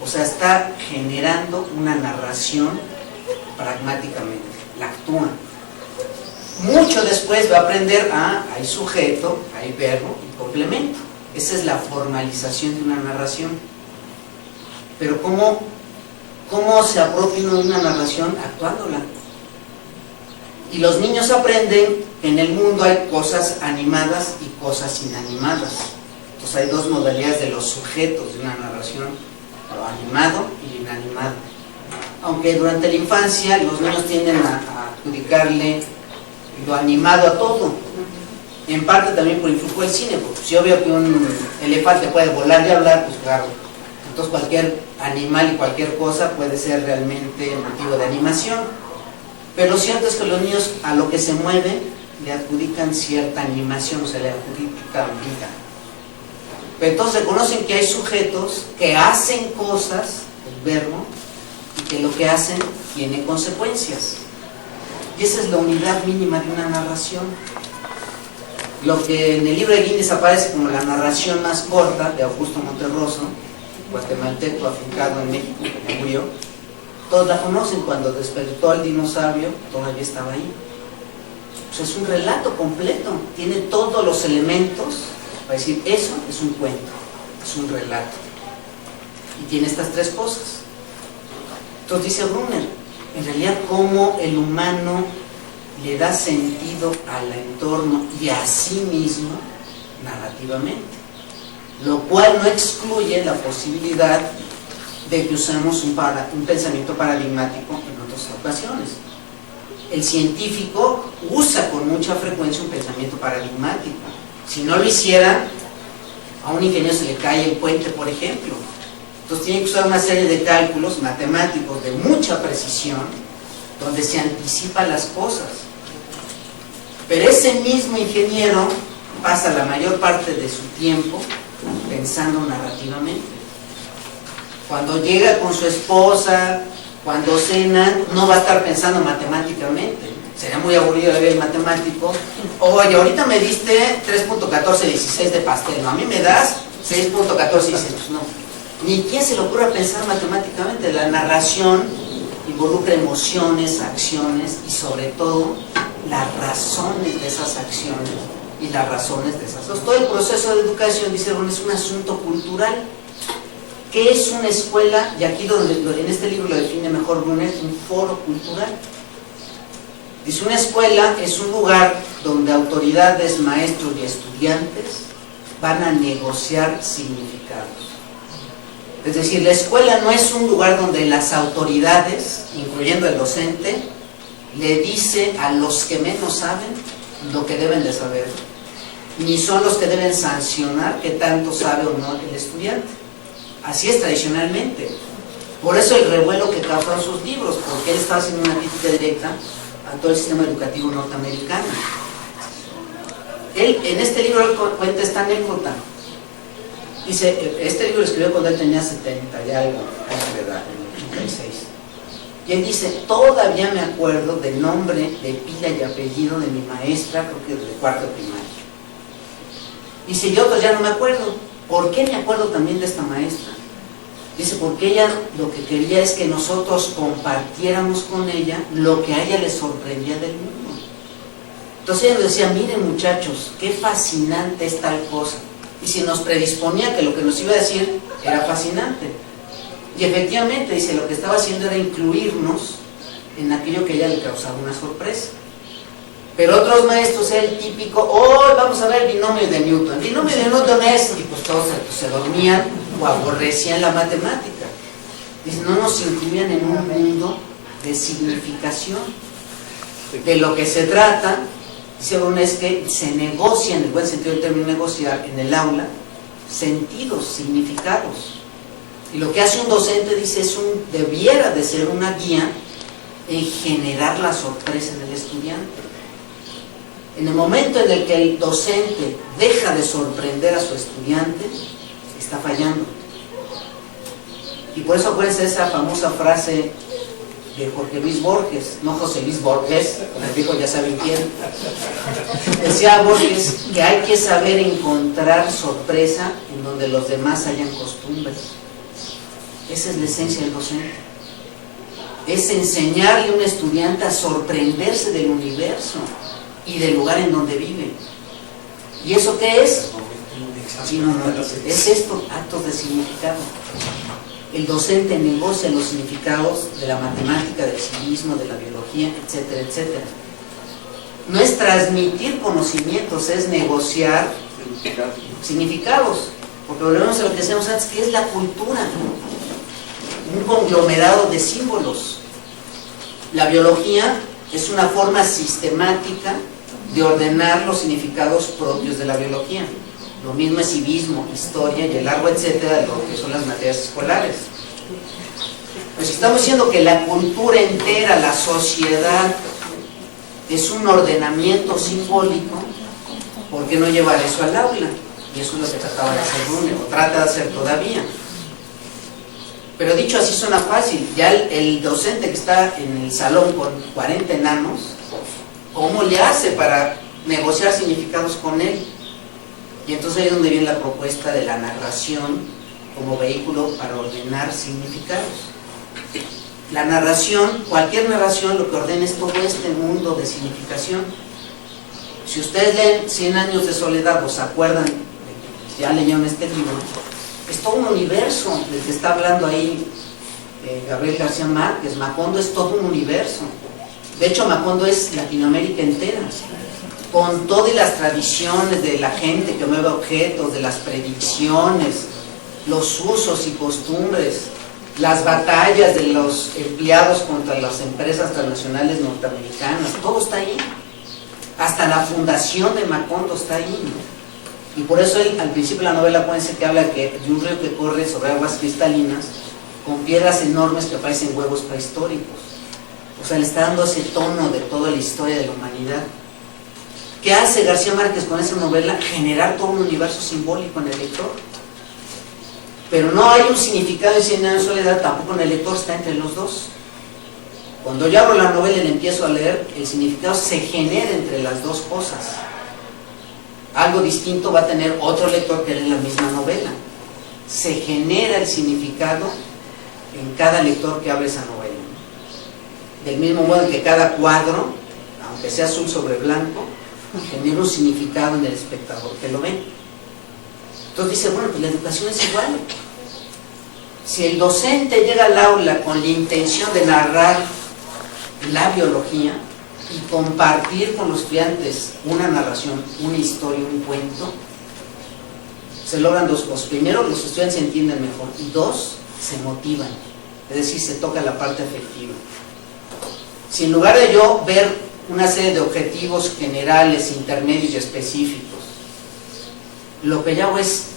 O sea, está generando una narración pragmáticamente, la actúa. Mucho después va a aprender hay sujeto, hay verbo y complemento. Esa es la formalización de una narración. Pero ¿cómo se apropia uno de una narración? Actuándola. Y los niños aprenden que en el mundo hay cosas animadas y cosas inanimadas. Entonces hay 2 modalidades de los sujetos de una narración: lo animado y lo inanimado. Aunque durante la infancia los niños tienden a adjudicarle lo animado a todo. En parte también por influjo del cine, porque si yo veo que un elefante puede volar y hablar, pues claro. Entonces cualquier animal y cualquier cosa puede ser realmente motivo de animación. Pero lo cierto es que los niños a lo que se mueve le adjudican cierta animación, o sea, le adjudican vida. Pero entonces reconocen que hay sujetos que hacen cosas, el verbo, y que lo que hacen tiene consecuencias. Y esa es la unidad mínima de una narración. Lo que en el libro de Guinness aparece como la narración más corta de Augusto Monterroso, guatemalteco afincado en México, que murió, todos la conocen. Cuando despertó el dinosaurio, todavía estaba ahí. Pues es un relato completo, tiene todos los elementos para decir: eso es un cuento, es un relato. Y tiene estas 3 cosas. Entonces dice Brunner, en realidad cómo el humano le da sentido al entorno y a sí mismo narrativamente, lo cual no excluye la posibilidad de que usemos un pensamiento paradigmático en otras ocasiones. El científico usa con mucha frecuencia un pensamiento paradigmático. Si no lo hiciera, a un ingeniero se le cae el puente, por ejemplo. Entonces tiene que usar una serie de cálculos matemáticos de mucha precisión, donde se anticipan las cosas. Pero ese mismo ingeniero pasa la mayor parte de su tiempo pensando narrativamente. Cuando llega con su esposa, cuando cenan, no va a estar pensando matemáticamente. Sería muy aburrido el matemático. Oye, ahorita me diste 3.1416 de pastel, ¿no? A mí me das 6.1416. Pues no. Ni quién se le ocurra pensar matemáticamente. La narración involucra emociones, acciones y sobre todo las razones de esas acciones y las razones de esas. Entonces, todo el proceso de educación, dice Ron, es un asunto cultural. ¿Qué es una escuela? Y aquí en este libro lo define mejor Brunet, un foro cultural. Dice, una escuela es un lugar donde autoridades, maestros y estudiantes van a negociar significados. Es decir, la escuela no es un lugar donde las autoridades, incluyendo el docente, le dice a los que menos saben lo que deben de saber, ni son los que deben sancionar qué tanto sabe o no el estudiante. Así es tradicionalmente. Por eso el revuelo que causó en sus libros, porque él estaba haciendo una crítica directa a todo el sistema educativo norteamericano. Él, en este libro, él cuenta esta anécdota. Dice, este libro lo escribió cuando él tenía 70 y algo años de edad, en el 86. Y él dice, todavía me acuerdo del nombre, de pila y apellido de mi maestra, creo que de cuarto primaria. Dice, y otros ya no me acuerdo. ¿Por qué me acuerdo también de esta maestra? Dice, porque ella lo que quería es que nosotros compartiéramos con ella lo que a ella le sorprendía del mundo. Entonces ella nos decía, miren muchachos, qué fascinante es tal cosa. Y si nos predisponía que lo que nos iba a decir era fascinante. Y efectivamente, dice, lo que estaba haciendo era incluirnos en aquello que a ella le causaba una sorpresa. Pero otros maestros, el típico, hoy vamos a ver el binomio de Newton. El binomio de Newton es, y pues todos se dormían o aborrecían la matemática. Dice, no nos incluían en un mundo de significación. De lo que se trata, dice uno, es que se negocia, en el buen sentido del término negociar, en el aula, sentidos, significados. Y lo que hace un docente, dice, debiera de ser una guía en generar la sorpresa en el estudiante. En el momento en el que el docente deja de sorprender a su estudiante, está fallando. Y por eso acuérdense de esa famosa frase de Jorge Luis Borges, no José Luis Borges, les dijo ya saben quién. Decía Borges que hay que saber encontrar sorpresa en donde los demás hayan costumbres. Esa es la esencia del docente. Es enseñarle a un estudiante a sorprenderse del universo y del lugar en donde vive. ¿Y eso qué es? Sí, no, es esto, actos de significado. El docente negocia los significados de la matemática, del civismo, de la biología, etcétera, etcétera. No es transmitir conocimientos, es negociar significados. Porque volvemos a lo que decíamos antes, que es la cultura, un conglomerado de símbolos. La biología es una forma sistemática de ordenar los significados propios de la biología. Lo mismo es civismo, historia y el largo etcétera de lo que son las materias escolares. Pues estamos diciendo que la cultura entera, la sociedad, es un ordenamiento simbólico, ¿por qué no llevar eso al aula? Y eso es lo que trataba de hacer Brunet, o trata de hacer todavía. Pero dicho así suena fácil, ya el docente que está en el salón con 40 enanos, ¿cómo le hace para negociar significados con él? Y entonces ahí es donde viene la propuesta de la narración como vehículo para ordenar significados. La narración, cualquier narración, lo que ordena es todo este mundo de significación. Si ustedes leen 100 años de soledad o se acuerdan, ya leyeron este libro, es todo un universo del que está hablando ahí Gabriel García Márquez. Macondo es todo un universo. De hecho, Macondo es Latinoamérica entera, con todas las tradiciones de la gente que mueve objetos, de las predicciones, los usos y costumbres, las batallas de los empleados contra las empresas transnacionales norteamericanas, todo está ahí. Hasta la fundación de Macondo está ahí, ¿no? Y por eso él, al principio de la novela, acuérdense que habla de un río que corre sobre aguas cristalinas con piedras enormes que parecen huevos prehistóricos. O sea, le está dando ese tono de toda la historia de la humanidad. ¿Qué hace García Márquez con esa novela? Generar todo un universo simbólico en el lector. Pero no hay un significado en 100 años de soledad, tampoco en el lector, está entre los dos. Cuando yo abro la novela y la empiezo a leer, el significado se genera entre las dos cosas. Algo distinto va a tener otro lector que lee la misma novela. Se genera el significado en cada lector que abre esa novela. del mismo modo que cada cuadro, aunque sea azul sobre blanco, genera un significado en el espectador que lo ve. Entonces dice, bueno, pues la educación es igual. Si el docente llega al aula con la intención de narrar la biología y compartir con los estudiantes una narración, una historia, un cuento, se logran dos cosas. Primero, los estudiantes se entienden mejor, y dos, se motivan, es decir, se toca la parte afectiva. Si en lugar de yo ver una serie de objetivos generales, intermedios y específicos, lo que yo hago es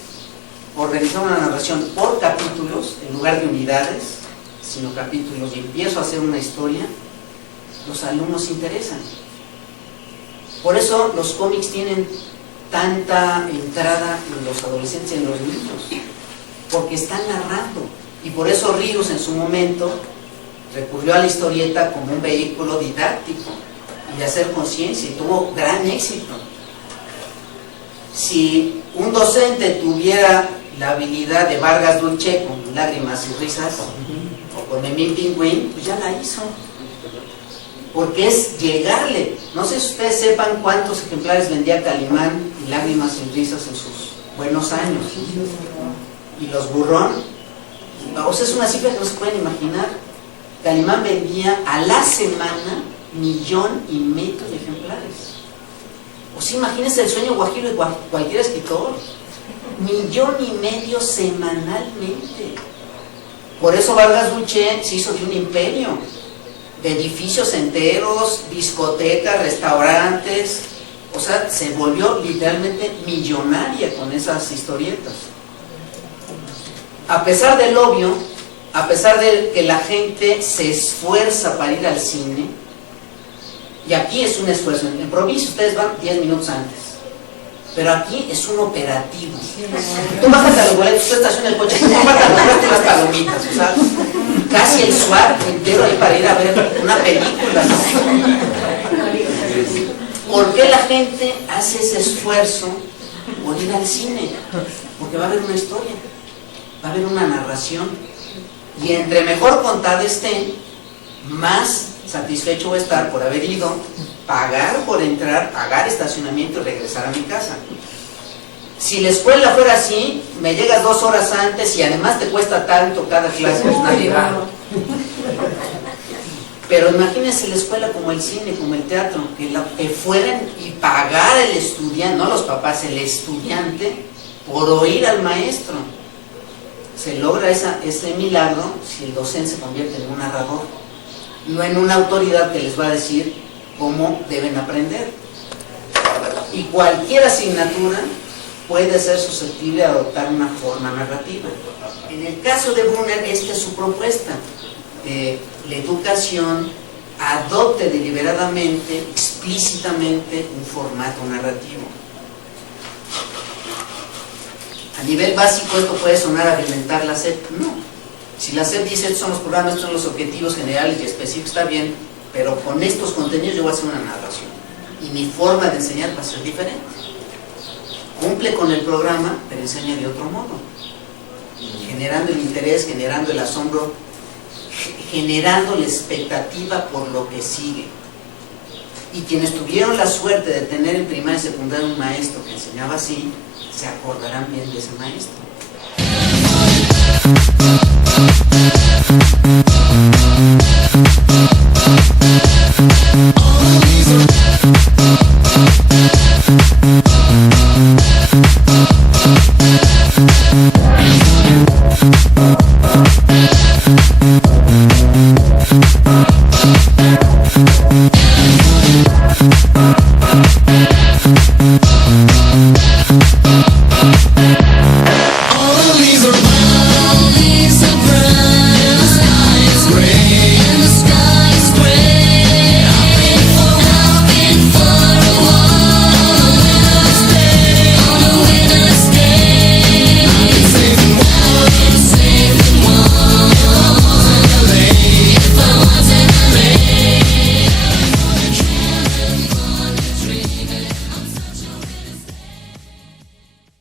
organizar una narración por capítulos en lugar de unidades, sino capítulos, y empiezo a hacer una historia, los alumnos se interesan. Por eso los cómics tienen tanta entrada en los adolescentes y en los niños, porque están narrando. Y por eso Ríos en su momento recurrió a la historieta como un vehículo didáctico y de hacer conciencia, y tuvo gran éxito. Si un docente tuviera la habilidad de Vargas Dulce con Lágrimas y Risas, o con Memín Pingüín, pues ya la hizo, porque es llegarle. No sé si ustedes sepan cuántos ejemplares vendía Calimán y Lágrimas y Risas en sus buenos años, y los Burrón, o sea, es una cifra que no se pueden imaginar. Calimán vendía a la semana 1,5 millones de ejemplares. O sea, imagínense el sueño guajiro de cualquier escritor, 1,5 millones semanalmente. Por eso Vargas Dulce se hizo de un imperio, de edificios enteros, discotecas, restaurantes. O sea, se volvió literalmente millonaria con esas historietas. A pesar del obvio, a pesar de que la gente se esfuerza para ir al cine, y aquí es un esfuerzo, en provincia ustedes van 10 minutos antes, pero aquí es un operativo. Tú bajas a los boletos, tú estacionas el coche, tú bajas a comprarte las palomitas, o sea, casi el SWAT entero ahí para ir a ver una película. ¿Por qué la gente hace ese esfuerzo por ir al cine? Porque va a haber una historia, va a haber una narración, y entre mejor contada esté, más satisfecho voy a estar por haber ido, pagar por entrar, pagar estacionamiento y regresar a mi casa. Si la escuela fuera así, me llegas 2 horas antes y además te cuesta tanto cada clase, pues nadie va. Pero imagínense la escuela como el cine, como el teatro, que fueran y pagar el estudiante, no los papás, el estudiante, por oír al maestro. Se logra ese milagro si el docente se convierte en un narrador, no en una autoridad que les va a decir cómo deben aprender. Y cualquier asignatura puede ser susceptible de adoptar una forma narrativa. En el caso de Brunner, esta es su propuesta. La educación adopte deliberadamente, explícitamente, un formato narrativo. A nivel básico esto puede sonar a alimentar la SEP. No. Si la SEP dice estos son los programas, estos son los objetivos generales y específicos, está bien, pero con estos contenidos yo voy a hacer una narración y mi forma de enseñar va a ser diferente. Cumple con el programa, pero enseña de otro modo, generando el interés, generando el asombro, generando la expectativa por lo que sigue. Y quienes tuvieron la suerte de tener en primaria y secundaria un maestro que enseñaba así, se acordarán bien de ese maestro.